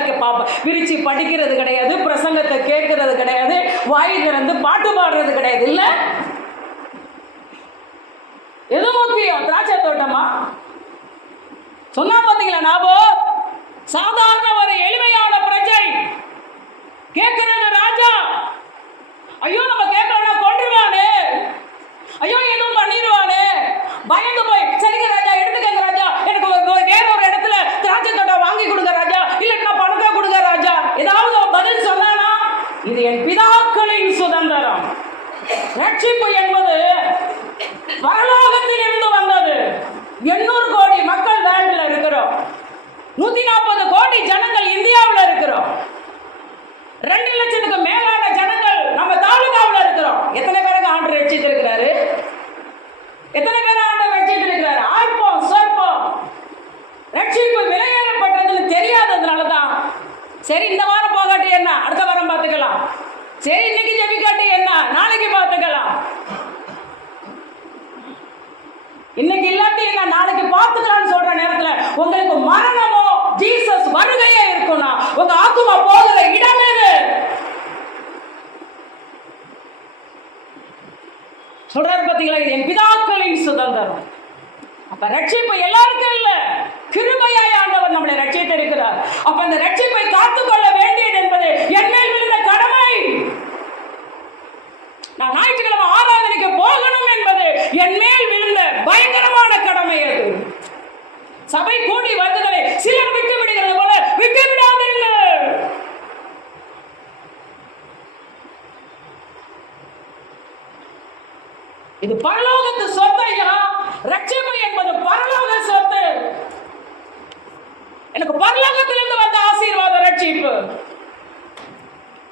விரிச்சு படிக்கிறது கிடையாது, பிரசங்கத்தை கேட்கறது கிடையாது, வாய் திறந்து பாட்டு பாடுறது கிடையாது. இல்ல, எது முக்கியம்? திராட்சை தோட்டமா? சொன்னா பாத்தீங்களா? நாபோ சாதாரண ஒரு எளிமையான பிரஜை, கேட்கிறது ராஜா. ஐயோ நம்ம கேட்கறோம்னா கொன்றுவானே, ஐயோ எதுவும் பண்ணிடுவானே, பயந்து போய் சரிங்க ராஜா எடுத்துக்கங்க ராஜா, எனக்கு வேற ஒரு இடத்துல திராட்சை தோட்டம் வாங்கி கொடுங்க ராஜா, இல்லைன்னா பணத்தை கொடுங்க ராஜா, ஏதாவது பதில் சொன்னானா? இது என் பிதாக்களின் சுதந்திரம். ரட்சிப்பு என்பது பரலோகத்தில் இருந்து வந்தது. 800 கோடி மக்கள் வேர்ல்ட்ல இருக்கிறோம். 140 கோடி ஜனங்கள் இந்தியாவில் இருக்கிறோம். 2 லட்சத்துக்கு மேலான ஜனங்கள் நம்ம தாலுகாவில் இருக்கிறோம். எத்தனை பேருக்கு ஆண்டு ரட்சித்து இருக்கிறாரு? எத்தனை பேர் ஆண்டு ரட்சித்து இருக்கிறாரு? ஆர்ப்பம் சொற்பம். ரட்சிப்பு விலையேறப்பட்டதுன்னு தெரியாததுனாலதான் சரி இந்த வாரம் போகாட்டி என்ன, அடுத்த வாரம் பார்த்துக்கலாம், சரி இன்னைக்கு ஜெபிக்காட்டி என்ன, நாளைக்கு பார்த்துக்கலாம், இன்னைக்கு இல்லாட்டி என்ன நாளைக்கு பார்த்துக்கலாம்னு சொல்ற நேரத்துல உங்களுக்கு மரணமோ ஜீசஸ் வருகையே இருக்கும்னா உங்க ஆத்துமா போகிற இடம் எது? சொல்றாரு பாத்தீங்களா, இது என் பிதாக்களின் சுதந்திரம். அப்ப ரட்சிப்பு எல்லாருக்கும் இல்ல, கிருபையாய் ஆண்டவர் நம்மளை ரட்சித்து இருக்கிறார். அப்ப இந்த ரட்சிப்பை காத்துக்கொள்ள வேண்டியது என்பது என் மேல் விழுந்த கடமை. நான் ஞாயிற்றுக்கிழமை ஆராதனைக்கு போகணும் என்பது என் மேல் விழுந்த பயங்கரமான கடமை. அது சபை கூடி வருவதை சிலர் விட்டு விடுகிறது போல விட்டு விடாதீர்கள். இது பரலோகத்து சொத்தையா? ரட்சிப்பு என்பது பரலோக சொத்து. எனக்கு பரலோகத்திலிருந்து வந்த ஆசீர்வாதம் ரட்சிப்பு.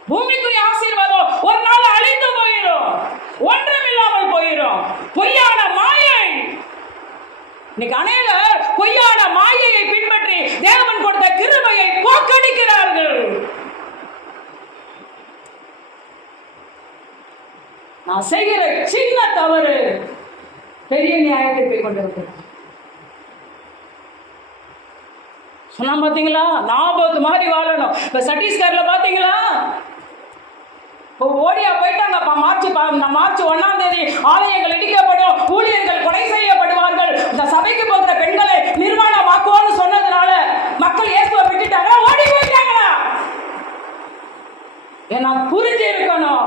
பூமிக்குரிய ஆசீர்வாதம் ஒரு நாள் அழிந்து போயிடும், ஒன்றுமில்லாமல் போயிடும். பொய்யான மாயை. இன்னைக்கு அநேகர் பொய்யான மாயையை பின்பற்றி தேவன் கொடுத்த கிருபையை போக்கடிக்கிறார்கள். நான் செய்கிற சின்ன தவறு பெரிய நியாயத்தை போய் கொண்டிருக்கிறேன். சொன்னா பாத்தீங்களா, நாபோத் மாதிரி வாழணும். இப்ப சத்தீஸ்கர்ல பாத்தீங்களா, ஓடியா போயிட்டாங்க. மார்ச் 1ஆம் தேதி ஆலயங்கள் இடிக்கப்படும், ஊழியர்கள் கொலை செய்யப்படுவார்கள், இந்த சபைக்கு போகிற பெண்களை நிர்வாணமாக்குவோன்னு சொன்னதுனால மக்கள் இயேசுவை விட்டுட்டாங்க, ஓடி போயிட்டாங்களா? ஏன்னா புரிஞ்சு இருக்கணும்,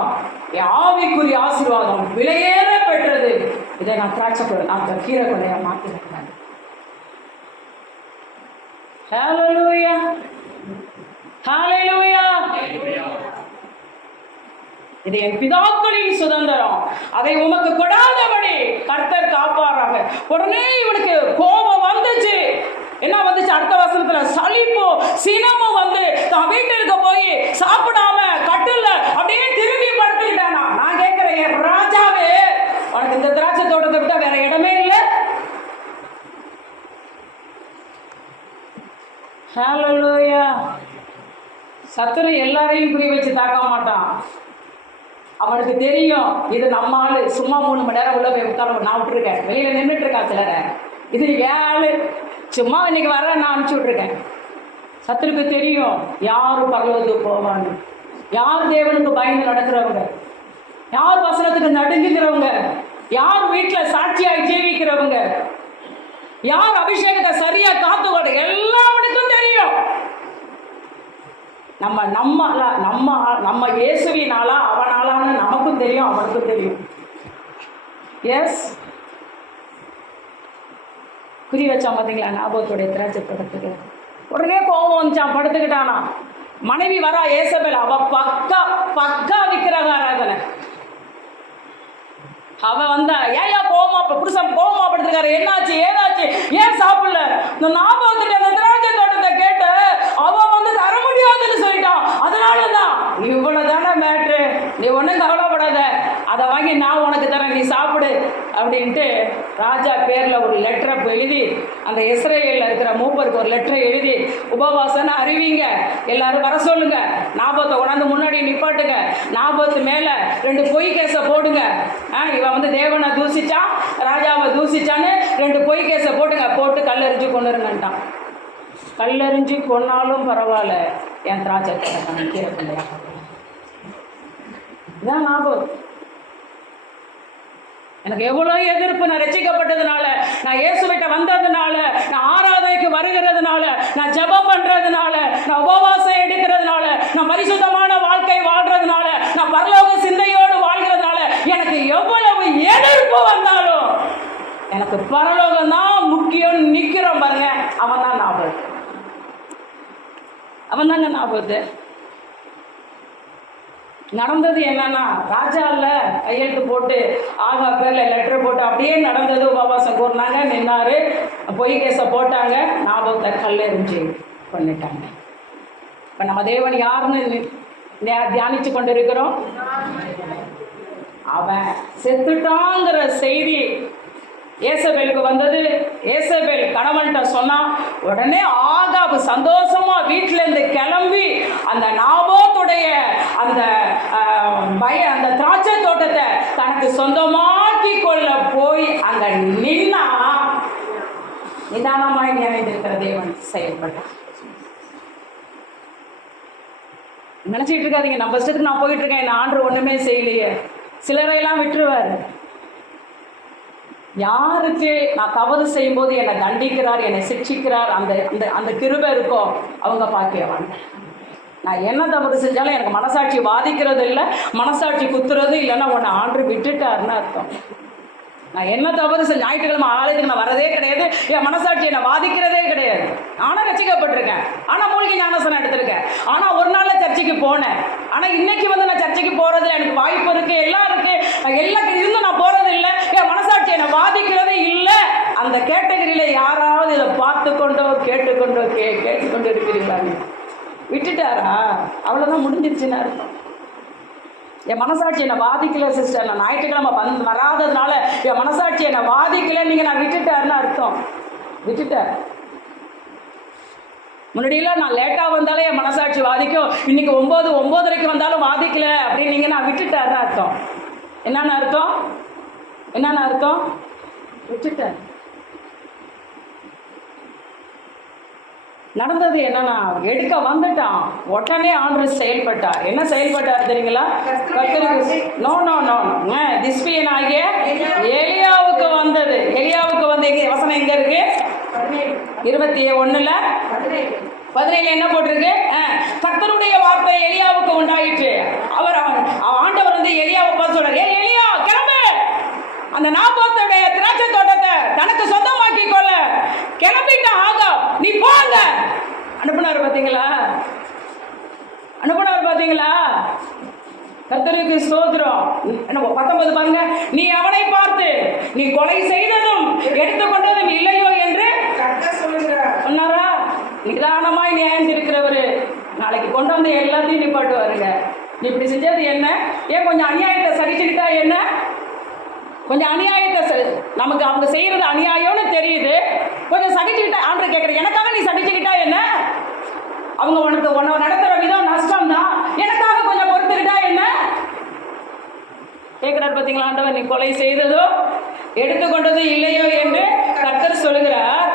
ஆவிக்குரிய ஆசீர்வாதம் விலையேற பெற்றது. இதை நான் நான் கீரை கொலையா மாற்றிருக்கிறேன். ஹல்லேலூயா, ஹல்லேலூயா. இது என் பிதாக்களின் சுதந்திரம், அதை உமக்கு கொடாதபடி கர்த்தர் காப்பாராக. உடனே இவனுக்கு கோபம் வந்துச்சு. என்ன வந்துச்சு? அடுத்த வசனத்துல சலிப்போ சினமும் வந்து தான் வீட்டிற்கு போய் சாப்பிடாம கட்டுல அப்படியே திரும்பி படுத்துக்கிட்டானா. நான் கேட்கிறேன், ராஜாவே உனக்கு இந்த திராட்சை தோட்டத்தை விட்டா வேற இடமே இல்லை? ஹல்லேலூயா. சத்துரு எல்லாரையும் குறி வச்சு தாக்க மாட்டான். அவனுக்கு தெரியும் இது நம்ம ஆளு. சும்மா 3 மணி நேரம் உள்ள போய் உட்கார நான் விட்டுருக்கேன், வெளியில நின்றுட்டு இருக்கா சிலரை, இது ஏன் ஆளு, சும்மா இன்னைக்கு வர நான் அனுப்பிச்சு விட்டுருக்கேன். சத்துருக்கு தெரியும் யாரு பரலோகத்துக்கு போவான்னு, யார் தேவனுக்கு பயந்து நடக்கிறவங்க, யார் வசனத்துக்கு நடுங்குகிறவங்க, யார் வீட்டில் சாட்சியாய் ஜீவிக்கிறவங்க, யார் அபிஷேகத்தை சரியா காத்துக்கொள்ள, எல்லாருக்கும் தெரியும். நம்ம இயேசுவினாலா அவனாலான்னு நமக்கும் தெரியும், அவனுக்கும் தெரியும். எஸ், குறி வச்சான் பார்த்தீங்களா நாபோத்துடைய திராட்சை தோட்டத்துக்கு. உடனே கோபம் வந்துச்சான், படுத்துக்கிட்டானா. மனைவி வரா ஏசபேல், அவ பக்கா விக்கிரகாராதனை. அவ வந்தா, ஏன் கோவமா புருஷன் கோவமா படுத்துருக்காரு, என்னாச்சு ஏதாச்சு, ஏன் சாப்பிடல? இந்த நாபோத்துட்டு அந்த திராட்சை தோட்டத்தை கேட்டு அவன் வந்து தர முடியாதுன்னு சொல்லிட்டான். அதனாலதான் இவ்வளவுதானே மேட்ரு, நீ ஒன்றும் கவலைப்படாத, அதை வாங்கி நான் உனக்கு தரேன், நீ சாப்பிடு அப்படின்ட்டு ராஜா பேர்ல ஒரு லெட்டரை எழுதி, அந்த இஸ்ரேலில் இருக்கிற மூப்பருக்கு ஒரு லெட்டரை எழுதி, உபவாசம்னு அறிவிங்க, எல்லாரும் வர சொல்லுங்க, நாபத்தை கொண்டாந்து முன்னாடி நிப்பாட்டுங்க. நாபோத்து மேலே 2 பொய் கேஸை போடுங்க. இவன் வந்து தேவனை தூசிச்சான், ராஜாவை தூசிச்சான்னு 2 பொய் கேஸை போட்டுங்க. போட்டு கல்லெறிஞ்சு கொண்டுருங்கன்ட்டான். கல்லெறிஞ்சு கொன்னாலும் பரவாயில்ல, என் திராட்சை தோட்டத்தை கீரை பிள்ளையா. இதான் நாபோத். எனக்கு எவ்வளோ எதிர்ப்பு. நான் ரட்சிக்கப்பட்டதுனால, நான் இயேசுவிட்ட வந்ததுனால, நான் ஆராதனைக்கு வருகிறதுனால, நான் ஜெபம் பண்றதுனால, நான் உபவாசம் எடுக்கிறதுனால, நான் பரிசுத்தமான வாழ்க்கை வாழ்றதுனால, நான் பரலோக சிந்தையோடு வாழ்கிறதுனால எனக்கு எவ்வளவு எதிர்ப்பு வந்தாலும் எனக்கு பரலோகம் தான் முக்கியம். நிக்கிறோம் பாருங்க, அவன் தான் நாபோத். அவன் தாங்க நாபோத். நடந்தது என்னன்னா, ராஜா இல்ல கையெழுத்து போட்டு ஆகா பேர்ல லெட்டர் போட்டு அப்படியே நடந்தது. உபவாசம் கூறினாங்க, நின்னாரு, பொய் கேஸை போட்டாங்க, நாபோத்தை கல்லெறிஞ்சு பண்ணிட்டாங்க. இப்ப நம்ம தேவன் யாருன்னு தியானிச்சு கொண்டு இருக்கிறோம். அவன் செத்துட்டாங்கிற செய்தி ஏசபேலுக்கு வந்தது. ஏசபேல் கணவன்கிட்ட சொன்னா, உடனே ஆகாபு சந்தோஷமா வீட்டில இருந்து கிளம்பி அந்த நாபோத்துடைய அந்த அந்த திராட்சை தோட்டத்தை தனக்கு சொந்தமாக்கி கொள்ள போய் அங்க நின்னா, நிதானமாய் நினைத்திருக்கிற தேவன் செயல்பட்டார். நினைச்சிட்டு இருக்காதீங்க, நம்ம இஷ்டத்துக்கு நான் போயிட்டு இருக்கேன், என்ன ஆண்டு ஒண்ணுமே செய்யலையே. சிலரையெல்லாம் விட்டுருவாரு. யாருக்கு நான் தவறு செய்யும் போது என்னை தண்டிக்கிறார், என்னை சிக்ஷிக்கிறார், அந்த அந்த அந்த கிருபை இருக்கோ அவங்க பாக்கியவான். நான் என்ன தவறு செஞ்சாலும் எனக்கு மனசாட்சி வாதிக்கிறது இல்லை, மனசாட்சி குத்துறது இல்லைன்னா உன்னை ஆண்டு விட்டுட்டாருன்னு அர்த்தம். நான் என்ன தவறு செஞ்ச ஞாயிற்றுக்கிழமை ஆலயத்துக்கு நான் வரதே கிடையாது, என் மனசாட்சி என்னை வாதிக்கிறதே கிடையாது. ஆனால் ரசிக்கப்பட்டிருக்கேன், ஆனால் மூலிகை ஞானசனம் எடுத்திருக்கேன், ஆனால் ஒரு நாளில் சர்ச்சைக்கு போனேன். ஆனால் இன்னைக்கு வந்து நான் சர்ச்சைக்கு போகிறதுல எனக்கு வாய்ப்பு இருக்குது, எல்லாம் இருக்குது, நான் எல்லாம் இருந்தும் நான் போகிறது இல்லை, என் மனசாட்சி என்னை வாதிக்கிறதே இல்லை. அந்த கேட்டகரியில் யாராவது இதை பார்த்து கொண்டோ கேட்டுக்கொண்டோ கேட்டுக்கொண்டு இருக்கிறீங்களா? விட்டுட்டாரா? அவ்வளோதான், முடிஞ்சிருச்சுன்னு அர்த்தம். என் மனசாட்சி என்னை பாதிக்கல சிஸ்டர், நான் ஞாயிற்றுக்கிழமை வராததுனால என் மனசாட்சி என்னை பாதிக்கல, நீங்கள் நான் விட்டுட்டாருன்னு அர்த்தம். விட்டுட்டார். முன்னாடியெல்லாம் நான் லேட்டாக வந்தாலே என் மனசாட்சி வாதிக்கும், இன்னைக்கு 9:30 வந்தாலும் வாதிக்கல அப்படின்னு நீங்கள் நான் விட்டுட்டாருன்னு அர்த்தம். என்னென்ன அர்த்தம்? என்னென்ன அர்த்தம்? விட்டுட்டார். நடந்தது என்னன்னா, எடுக்க வந்துட்டான், உடனே ஆண்டவர் செயல்பட்டார். என்ன செயல்பட்டார் தெரியுங்களா? நோ நோ நோ திஸ்பியன் ஆகிய எலியாவுக்கு வந்தது. எலியாவுக்கு வந்து வசனம் எங்க இருக்கு? 21 17 என்ன போட்டிருக்கு? கர்த்தருடைய வார்த்தை எலியாவுக்கு உண்டாயிற்று. ஆண்டவர் வந்து எலியாவை பார்த்து சொல்றாரு, எலியா கிளம்பு, அந்த நாபோத்துடைய திராட்சை தோட்டத்தை தனக்கு சொந்தமாக்கி கொள்ள கிளம்பிட்டான். ஆகா, நீ போங்க. அனுப்புனார் பாத்தீங்களா? அனுப்புனார் பாத்தீங்களா? கர்த்தருக்கு ஸ்தோத்திரம். 19 பாருங்க, நீ அவனை பார்த்து நீ கொலை செய்ததும் எடுத்துக்கொண்டதும் இல்லையோ என்று சொன்னாரா? நிதானமாய் நியாயம் இருக்கிறவரு நாளைக்கு கொண்டு வந்து எல்லாத்தையும் நிப்பாட்டுவாருங்க. நீ இப்படி செஞ்சது என்ன? ஏன் கொஞ்சம் அநியாயத்தை சரிச்சுக்கிட்டா என்ன? கொஞ்சம் அநியாயத்தை நமக்கு அவங்க செய்யறது அநியாயம்னு தெரியுது, கொஞ்சம் சகிச்சுக்கிட்டா. ஆண்டவர் கேட்குறேன், எனக்காக நீ சகிச்சுக்கிட்டா என்ன? அவங்க உன்னை நடத்துகிற விதம் நஷ்டம் தான், எனக்காக கொஞ்சம் பொறுத்துக்கிட்டா என்ன கேட்கிறார். பார்த்தீங்களா? ஆண்டவர் நீ கொலை செய்ததோ எடுத்துக்கொண்டதோ இல்லையோ என்று கர்த்தர் சொல்லுகிறார்.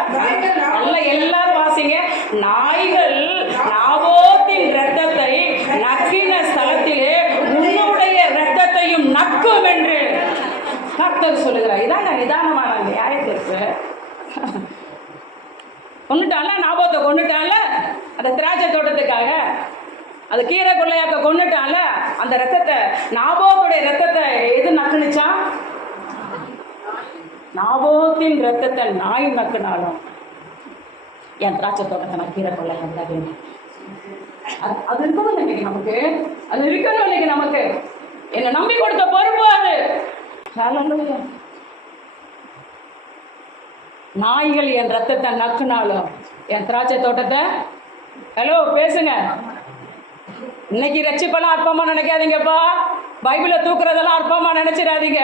நல்ல எல்லாரும் வாசிங்க. நாய்கள் நாபோத்தின் இரத்தத்தை நக்கின ஸ்தலத்திலே உன்னுடைய இரத்தத்தையும் நக்கும் என்று கர்த்தர் சொல்லுகிறார். இதான் நிதானமான நியாயத்திற்கு. கொண்டுட்டான்ல, நாபோத்தை கொண்டுட்டான்ல, அந்த திராட்சை தோட்டத்துக்காக, அது கீரை கொள்ளையாக்க கொண்டுட்டான்ல, அந்த ரத்தத்தை, நாபோத்துடைய ரத்தத்தை எது நக்குனுச்சான்? நாபோத்தின் ரத்தத்தை நாய் நக்குனாலும் என் திராட்சை தோட்டத்தை நான் கீரை கொள்ளையாக்க. அது இருக்கணும் இன்னைக்கு நமக்கு, அது இருக்கணும் இன்னைக்கு நமக்கு. என்னை நம்பி கொடுத்த பொறுப்பு அது. நாய்கள் என் ரத்தத்தை நக்குனாலும் என் திராட்சை தோட்டத்தை. ஹலோ, பேசுங்க. இன்னைக்கு ரட்சிப்பெல்லாம் அற்பமா நினைக்காதீங்கப்பா. பைபிளை தூக்குறதெல்லாம் அற்பமா நினைச்சிடாதீங்க.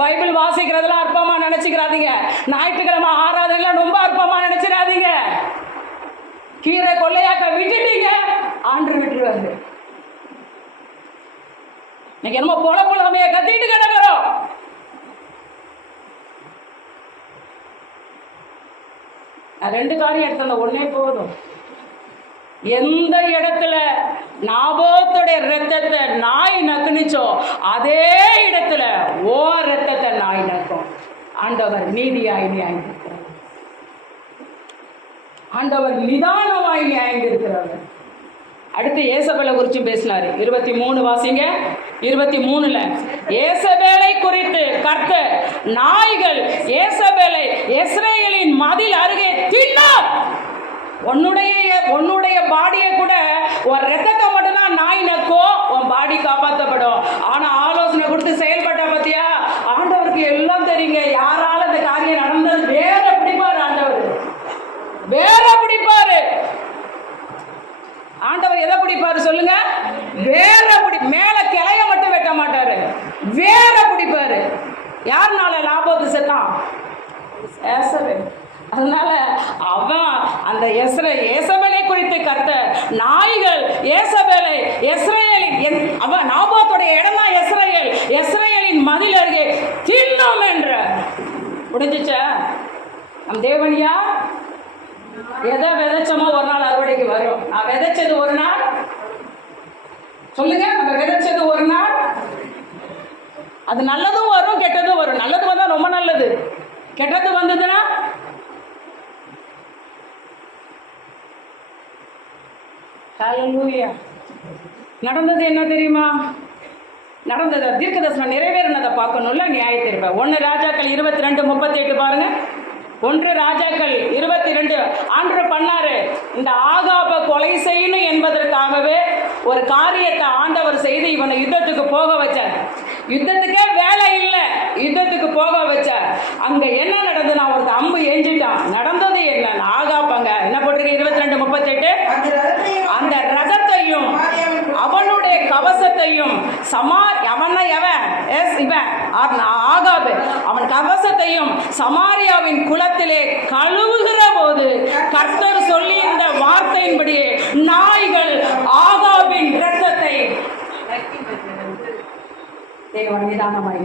பைபிள் வாசிக்கிறதெல்லாம் அற்பமா நினைச்சுக்கிறாதீங்க. ஞாயிற்றுக்கிழமை ஆராதனைலாம் ரொம்ப அற்பமா நினைச்சிடாதீங்க. கீரை கொள்ளையாக்க விட்டுட்டீங்க, ஆண்டு விட்டுருவாரு. இன்னைக்கு என்னமோ போலமைய கத்திட்டு கிடக்கிறோம். நான் 2 காரியம் எடுத்த ஒன்னே போதும். எந்த இடத்துல நாபோத்துடைய ரத்தத்தை நாய் நக்குனுச்சோ அதே இடத்துல ஓ ரத்தத்தை நாய் நக்கும். ஆண்டவர் நீதியாய் நியாயந்திருக்கிறார். ஆண்டவர் நிதானமாய் நியாயந்திருக்கிறார். அடுத்து ஏசபேலை குறித்து பேசினாரு. 23 வாசிங்க. 23ல ஏசபேலை குறித்து கர்த்தர், நாய்கள் ஏசபேலை இஸ்ரவேலின் மதில் அருகே தின்னார். உன்னுடைய பாடியை கூட ஒரு ரத்தத்தை மட்டும்தான் நாய் நக்கோ, உன் பாடி காப்பாற்றப்படும். ஆனா ஆலோசனை கொடுத்து செயல்பட்ட பத்தியா, ஆண்டவருக்கு எல்லாம் தெரியுங்க. யாரால இந்த காரியம் நடந்தது வேற பிடிப்பாரு. ஆண்டவர் வேற பிடிப்பாரு. ஆண்டவர் எதை பிடிப்பாரு சொல்லுங்க? வேற மேல கிளைய மட்டும் வெட்ட மாட்டாரு, வேற பிடிப்பாரு. யாருனால லாபத்து செத்தான்? ஏசபேல். அதனால அவன் அந்த ஏசபேலை குறித்து கர்த்தர், நாய்கள் ஏசபேலை இஸ்ரவேலின் அவன் நாபோத்துடைய இடம் தான் இஸ்ரவேலின் மதில் அருகே தின்னும் என்ற முடிஞ்சிச்ச. நம் தேவனியா எதை விதைச்சோமோ ஒரு நாள் அறுவடைக்கு வரும். நான் விதைச்சது ஒரு நாள் சொல்லுங்க, நம்ம விதைச்சது ஒரு நாள் அது நல்லதும் வரும் கெட்டதும் வரும். நல்லது வந்தா ரொம்ப நல்லது, கெட்டது வந்ததுன்னா ஹல்லேலூயா. நடந்தது என்ன தெரியுமா? நடந்தது தீர்க்கதரிசனம் நிறைவேறினதை பார்க்கணும்ல. நியாயத்தீர்ப்பு 1 ராஜாக்கள் 22:38 பாருங்க. 1 ராஜாக்கள் 22 ஆண்டவர் பண்ணாரு. இந்த ஆகாப கொலை செய்யணும் என்பதற்காகவே ஒரு காரியத்தை ஆண்டவர் செய்து இவனை யுத்தத்துக்கு போக வச்சார். யுத்தத்துக்கே வேலை இல்லை, யுத்தத்துக்கு போக வச்சார். அங்க என்ன நடந்தது? நான் ஒரு அம்பு ஏஞ்சிட்டான். நடந்தது என்ன? ஆகாபாங்க என்ன போட்டிருக்கு? 22:38 அந்த ரதத்தையும் அவனுடைய கவசத்தையும் ஆகாபு அவன் கவசத்தையும் சமாரியாவின் குளத்திலே கழுவுகிற போது கர்த்தர் சொல்லி இந்த வார்த்தையின்படியே நாய்கள் ஆகாபின் இரத்தத்தை தேவன் நிதானமாய்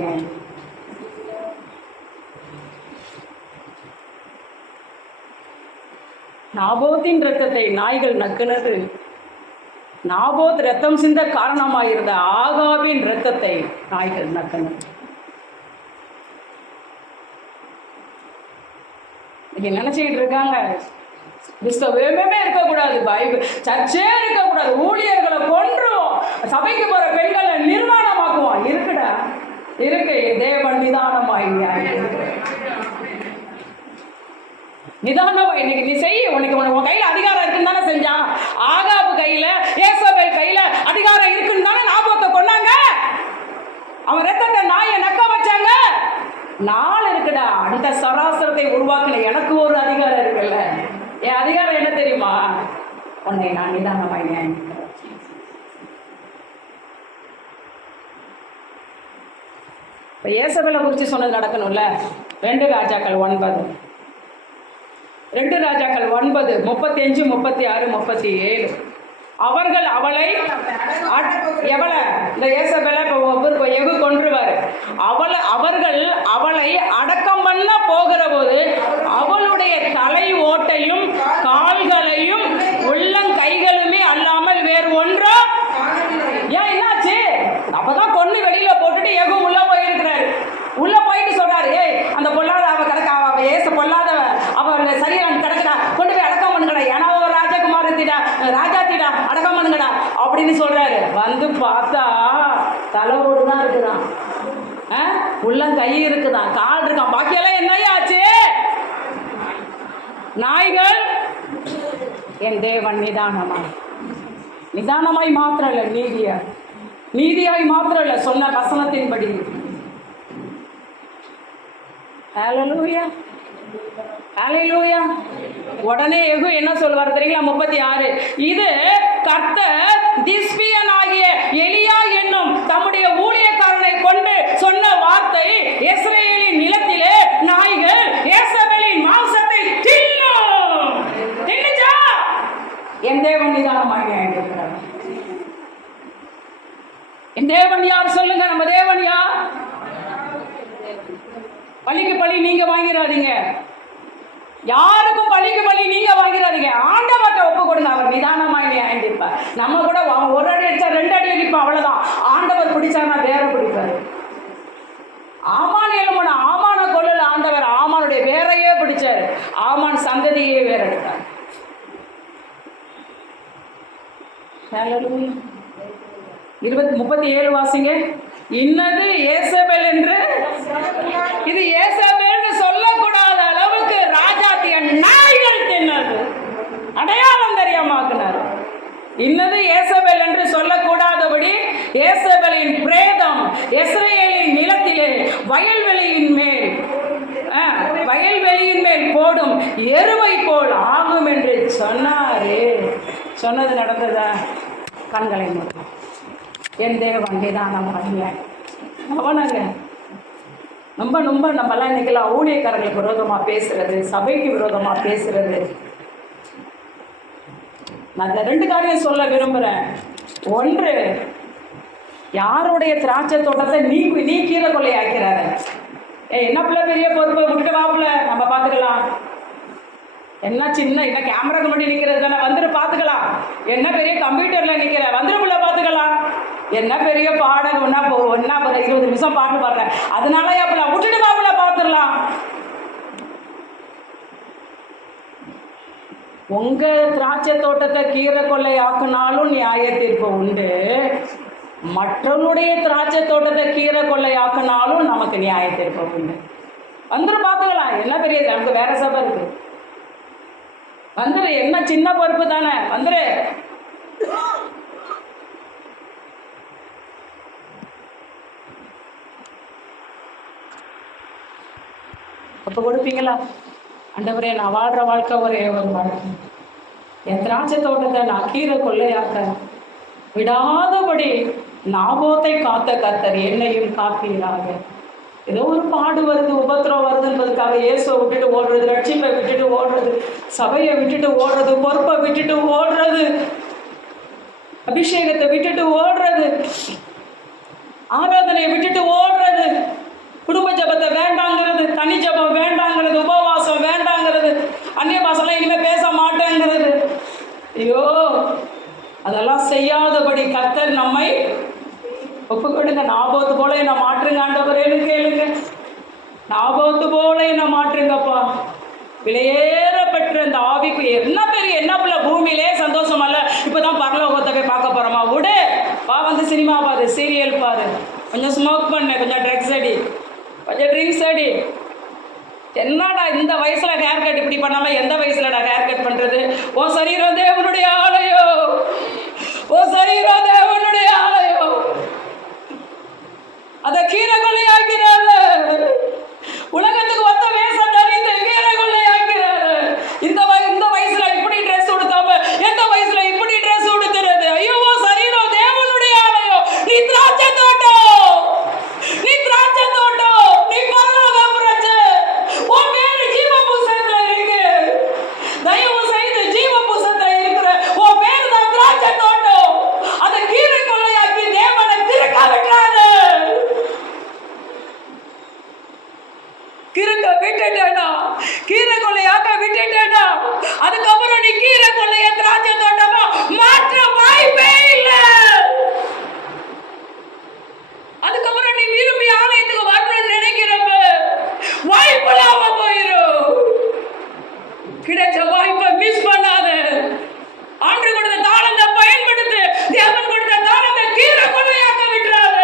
நாபோத்தின் இரத்தத்தை நாய்கள் நக்குனது. நாபோத் ரத்தம் சிந்த காரணமாயிருந்த ஆகாபின் இரத்தத்தை நாய்கள் நக்குனது. நினைச்சுக்கிட்டு இருக்காங்க கிறிஸ்தவமே இருக்கக்கூடாது, பைபிள் சர்ச்சே இருக்கக்கூடாது, ஊழியர்களை கொன்றும் சபைக்கு போற பெண்களை நிர்வாணமாக்குவோம். இருக்குடா இருக்கு. தேவன் நிதானமாய் நிதானம் இன்னைக்கு நீ செய். உனக்கு உன் கையில அதிகாரம் இருக்குன்னு தானே செஞ்சான். ஆகாபு கையில ஏசபேல் கையில அதிகாரம் இருக்குன்னு தானே நாபோத்தை கொன்னாங்க. அவன் ரத்தத்தை நாயை நக்க வச்சாங்க. நாள் இருக்குடா. அந்த சராசரத்தை உருவாக்குன எனக்கு ஒரு அதிகாரம் இருக்குல்ல. என் அதிகாரம் என்ன தெரியுமா? உன்னை நான் நிதானமாய் நியாயந்திருக்கிறேன். இப்ப ஏசபேலை குறித்து சொன்னது நடக்கணும்ல. 2 ராஜாக்கள் 9 35, 36, 37 அவர்கள் அவளை இந்த ஏசபேலை எகு கொன்றுவார். அவர்கள் அவளை அடக்கம் பண்ண போகிற போது அவளுடைய தலை ஓட்டையும் கால்களையும் உள்ளங்கைகளுமே அல்லாமல் வேறு ஒன்றோ. ஏன் என்னாச்சு? அப்பதான் பொண்ணு வெளியில போட்டுட்டு எகு உள்ள போயிருக்கிறாரு. உள்ள போயிட்டு சொல்றாரு, ஏய் அந்த பொல்லாத அவ கிடக்க, அவ ஏச பொல்லாதவ, அவ சரியா கிடக்குறா, கொண்டு போய் அடக்கம் பண்ணுங்கடா, ஏன்னா அவ ராஜகுமாரத்திடா ராஜாத்திடா அடக்கம் பண்ணுங்கடா அப்படின்னு சொல்றாரு. வந்து பார்த்தா தலைவோடு தான் இருக்குதான், உள்ளங்கை இருக்குதான், கால் இருக்கான், பாக்கியெல்லாம் என்னையா ஆச்சு? நாய்கள். என் தேவன் நிதானமாய் மாத்திரம் இல்ல, நீதியாய் மாத்திரம் இல்ல, சொன்ன வசனத்தின்படி. ஹல்லேலூயா, ஹல்லேலூயா. உடனே எகு என்ன சொல்வார் தெரியுங்களா? 36 இது கர்த்தர் திஸ்பியனாகிய எலியா என்னும் தம்முடைய ஊழியக்காரனை கொண்டு சொன்ன வார்த்தை. இஸ்ரவேலின் நிலத்திலே நாய்கள் ஏசபேலின் மாம்சத்தை தின்னுச்சா? என் தேவன் நிதானமாக இருக்கிறார். என் தேவன் யார் சொல்லுங்க? நம்ம தேவன் யார்? பழிக்கு பழி நீங்க வாங்கிறாதீங்க. யாருக்கும் பழிக்கு பழி நீங்க வாங்கிறாதீங்க. ஆண்டவர்கிட்ட ஒப்பு கொடுங்க. அவர் நிதானமாய் நியாயம் தீர்ப்பார். நம்ம கூட ஒரு அடி அடிச்சா 2 அடி அடிப்போம், அவ்வளவுதான். ஆண்டவர் பிடிச்சாருன்னா வேற பிடிப்பாரு. ஆமான் எழுமன ஆமான கொள்ளல ஆண்டவர் ஆமானுடைய வேறையே பிடிச்சாரு. ஆமான் சந்ததியே வேற எடுத்தார். 37 வாசிங்க. இன்னது ஏசபேல் என்று, இது ஏசபேல் சொல்லக்கூடாத அளவுக்கு ராஜாத்திய நாய்கள் தின்னது, அடையாளம் தெரியாமாக்குனார். இன்னது ஏசபேல் என்று சொல்லக்கூடாதபடி ஏசபேலின் பிரேதம் இஸ்ரவேலின் நிலத்திலே வயல்வெளியின் மேல் போடும் எருவை போல் ஆகும் என்று சொன்னாரே. சொன்னது நடந்ததா? கண்களை மூடு. என் தேவன் நிதானமாக அவனாங்க. நம்மலாம் இன்னைக்கெல்லாம் ஊழியக்காரர்களுக்கு விரோதமாக பேசுறது, சபைக்கு விரோதமாக பேசுறது. நான் இந்த 2 காரியம் சொல்ல விரும்புகிறேன். ஒன்று, யாருடைய திராட்சை தோட்டத்தை நீ கீரை கொள்ளையாக்கிறார. என்ன பிள்ளை பெரிய பொறுப்பை விட்டுட்டு வாப்புல, நம்ம பார்த்துக்கலாம். என்ன சின்ன என்ன கேமராக்கு முன்னாடி நிற்கிறது தானே, வந்துட்டு பார்த்துக்கலாம். என்ன பெரிய கம்ப்யூட்டரில் நிற்கிற, வந்துருக்குள்ள பார்த்துக்கலாம். என்ன பெரிய பாடகம் ஒன்றா 20 நிமிஷம் பாட்டு பாடுறேன், அதனால அப்பல விட்டுட்டு வாப்புல பார்த்துடலாம். உங்க திராட்சை தோட்டத்தை கீரை கொள்ளை ஆக்குனாலும் நியாய தீர்ப்பு உண்டு. மற்றவனுடைய திராட்சை தோட்டத்தை கீரை கொள்ளை ஆக்குனாலும் நமக்கு நியாய தீர்ப்பு உண்டு. வந்துரு பார்த்துக்கலாம். என்ன பெரிய, நமக்கு வேற சபை இருக்கு. வந்துரு, என்ன சின்ன பொறுப்பு தானே, வந்துரு. அப்ப கொடுப்பீங்களா? ஆண்டவரே, நான் வாழ்ற வாழ்க்கை ஒரே ஒரு வாழ்க்கை. என் திராட்சை தோட்டத்தை நான் கீரை கொள்ளையாக்க விடாதபடி நாபோத்தை காத்த கர்த்தர் என்னையும் காப்பீராக. ஏதோ ஒரு பாடு வருது, உபத்திரம் வருதுன்றதுக்காக இயேசுவை விட்டுட்டு ஓடுறது, ரட்சிப்பை விட்டுட்டு ஓடுறது, சபையை விட்டுட்டு ஓடுறது, பொறுப்பை விட்டுட்டு ஓடுறது, அபிஷேகத்தை விட்டுட்டு ஓடுறது, ஆராதனையை விட்டுட்டு ஓடுறது, குடும்ப ஜபத்தை வேண்டாங்கிறது, தனி ஜபம் வேண்டாங்கிறது, உபவாசம் வேண்டாங்கிறது, அந்நிய பாசெல்லாம் இனிமேல் பேச மாட்டேங்கிறது. ஐயோ, அதெல்லாம் செய்யாதபடி கர்த்தர் நம்மை ஒப்பு கொடுங்க. நாபோத்து போல என்ன மாற்றுங்க ஆண்டவரேன்னு கேளுங்க. நாபோத்து போல என்ன மாற்றுங்கப்பா. விலையேற பெற்ற இந்த ஆவிக்கு என்ன பெரிய என்ன பிள்ளை பூமியிலே சந்தோஷம் அல்ல. இப்போதான் பரலோகத்தை போய் பார்க்க போகிறோமா? விடு, வா, வந்து சினிமா பாரு, சீரியல் பாரு, கொஞ்சம் ஸ்மோக் பண்ணு, கொஞ்சம் ட்ரக்ஸ் அடி, கொஞ்சம் ட்ரிங்க்ஸ் அடி. என்னடா இந்த வயசுல ஹேர் கட் இப்படி பண்ணாம எந்த வயசுலடா ஹேர் கட் பண்றது? ஓ சரீரம் தேவனுடைய ஆலயோ, ஓ சரீரம் தேவனுடைய ஆலயோ. அத கீரை கொள்ளையாக்கிறாரு. உலகத்துக்கு ஒத்த வேஷம் தரித்து கீரை கொள்ளையாக்கிறாரு. இந்த வயசுல இப்படி ட்ரெஸ் உடுத்தாம எந்த வயசுல இப்படி ட்ரெஸ் உடுத்துறது? ஐயோ, சரீரம் தேவனுடைய ஆலயம். நீ திராட்சை தோட்டம், நீ திராட்சை தோட்டம், நீ பரலோகம் பிரச்சை. உன் பேரு ஜீவ புஸ்தகத்துல இருக்கு. தயவு செய்து ஜீவ புஸ்தகத்துல இருக்கிற உன் பேரு தான் திராட்சை தோட்டம். அதை கீரை கொள்ளையாக்கி தேவனை திருக்க விட்டாத. கிறுக்க விட்டுட்டேனா, கீரை கொள்ளையாக்க விட்டுட்டேனா, அதுக்கப்புறம் நீ கீரை கொள்ளைய திராட்சை தோட்டமா மாற்ற வாய்ப்பே இல்லை. அதுக்கப்புறம் நீ விரும்பி ஆலயத்துக்கு வரணும்னு நினைக்கிறப்ப வாய்ப்பு இல்லாம போயிடும். கிடைச்ச வாய்ப்பை மிஸ் பண்ணாத. ஆண்டு கொடுத்த தாளத்தை பயன்படுத்து. தேவன் கொடுத்த தாளத்தை கீரை கொள்ளையாக்க விட்டுறாத.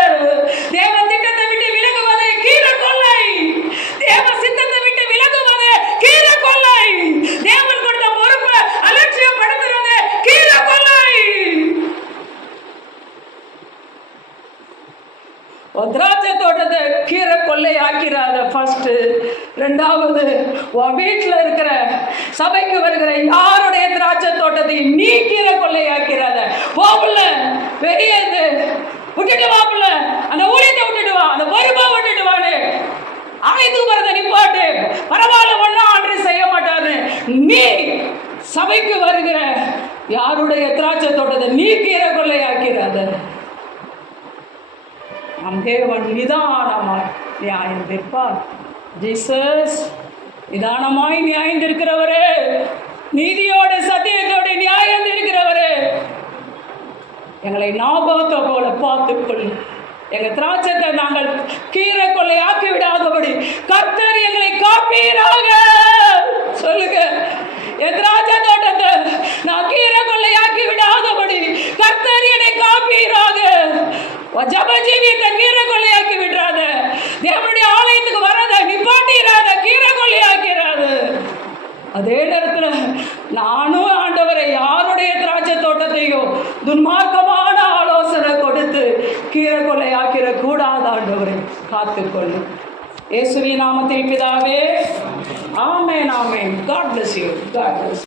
தேவன் திட்டத்தை விட்டு விலகுவதே கீரை கொள்ளை. தேவ சித்தத்தை விட்டு விலகுவதே கீரை கொள்ளை. தேவன் கொடுத்த பொறுப்பை அலட்சியப்படுத்துறது கீரை கொள்ளை. திராட்சை தோட்டத்தை கீரை கொள்ளை ஆக்கிறாத ஃபர்ஸ்ட். ரெண்டாவது, உன் வீட்டில் இருக்கிற சபைக்கு வருகிற யாருடைய திராட்சை தோட்டத்தையும் நீ கீரை கொள்ளை ஆக்கிறாத. போகல பெரியது விட்டுட்டு வாப்புல, அந்த ஊழியத்தை விட்டுடுவா, அந்த பொறுப்பை விட்டுடுவானு, ஆலயத்துக்கு வரத நிப்பாட்டு, பரவாயில்ல ஒன்னும் ஆண்டு செய்ய மாட்டாரு. நீ சபைக்கு வருகிற யாருடைய திராட்சை தோட்டத்தை நீ கீரை கொள்ளை ஆக்கிறாத. நம் தேவன் நிதானமாய் நியாயம் தீர்ப்பார். ஜீசஸ் நிதானமாய் நியாயம் தீர்க்கிறவரே, நீதியோடு சத்தியத்தோடு நியாயம் தீர்க்கிறவரே, எங்களை ஞாபகத்தை போல பார்த்துக்கொள். எங்கள் திராட்சத்தை நாங்கள் கீரை கொள்ளை ஆக்கி விடாதபடி கர்த்தர் எங்களை காப்பீராக. சொல்லுங்க, என் திராட்சை தோட்டத்தை நான் கீரை கொள்ளை ஆக்கி விடாதபடி கர்த்தர் என்னை காப்பீராக. ஜப ஜீவியத்தை கீரை கொள்ளையாக்கி விடுறாத, தேவனுடைய ஆலயத்துக்கு வரத நிப்பாட்டிராத, கீரை கொள்ளையாக்கிறாத. அதே நேரத்தில் நானும் ஆண்டவரை யாருடைய திராட்சை தோட்டத்தையோ துன்மார்க்கமான ஆலோசனை கொடுத்து கீரை கொள்ளையாக்கிற கூடாத ஆண்டவரை காத்துக்கொள்ளும். இயேசுவின் நாமத்தில் பிதாவே, ஆமென், ஆமென். God bless you. God bless you.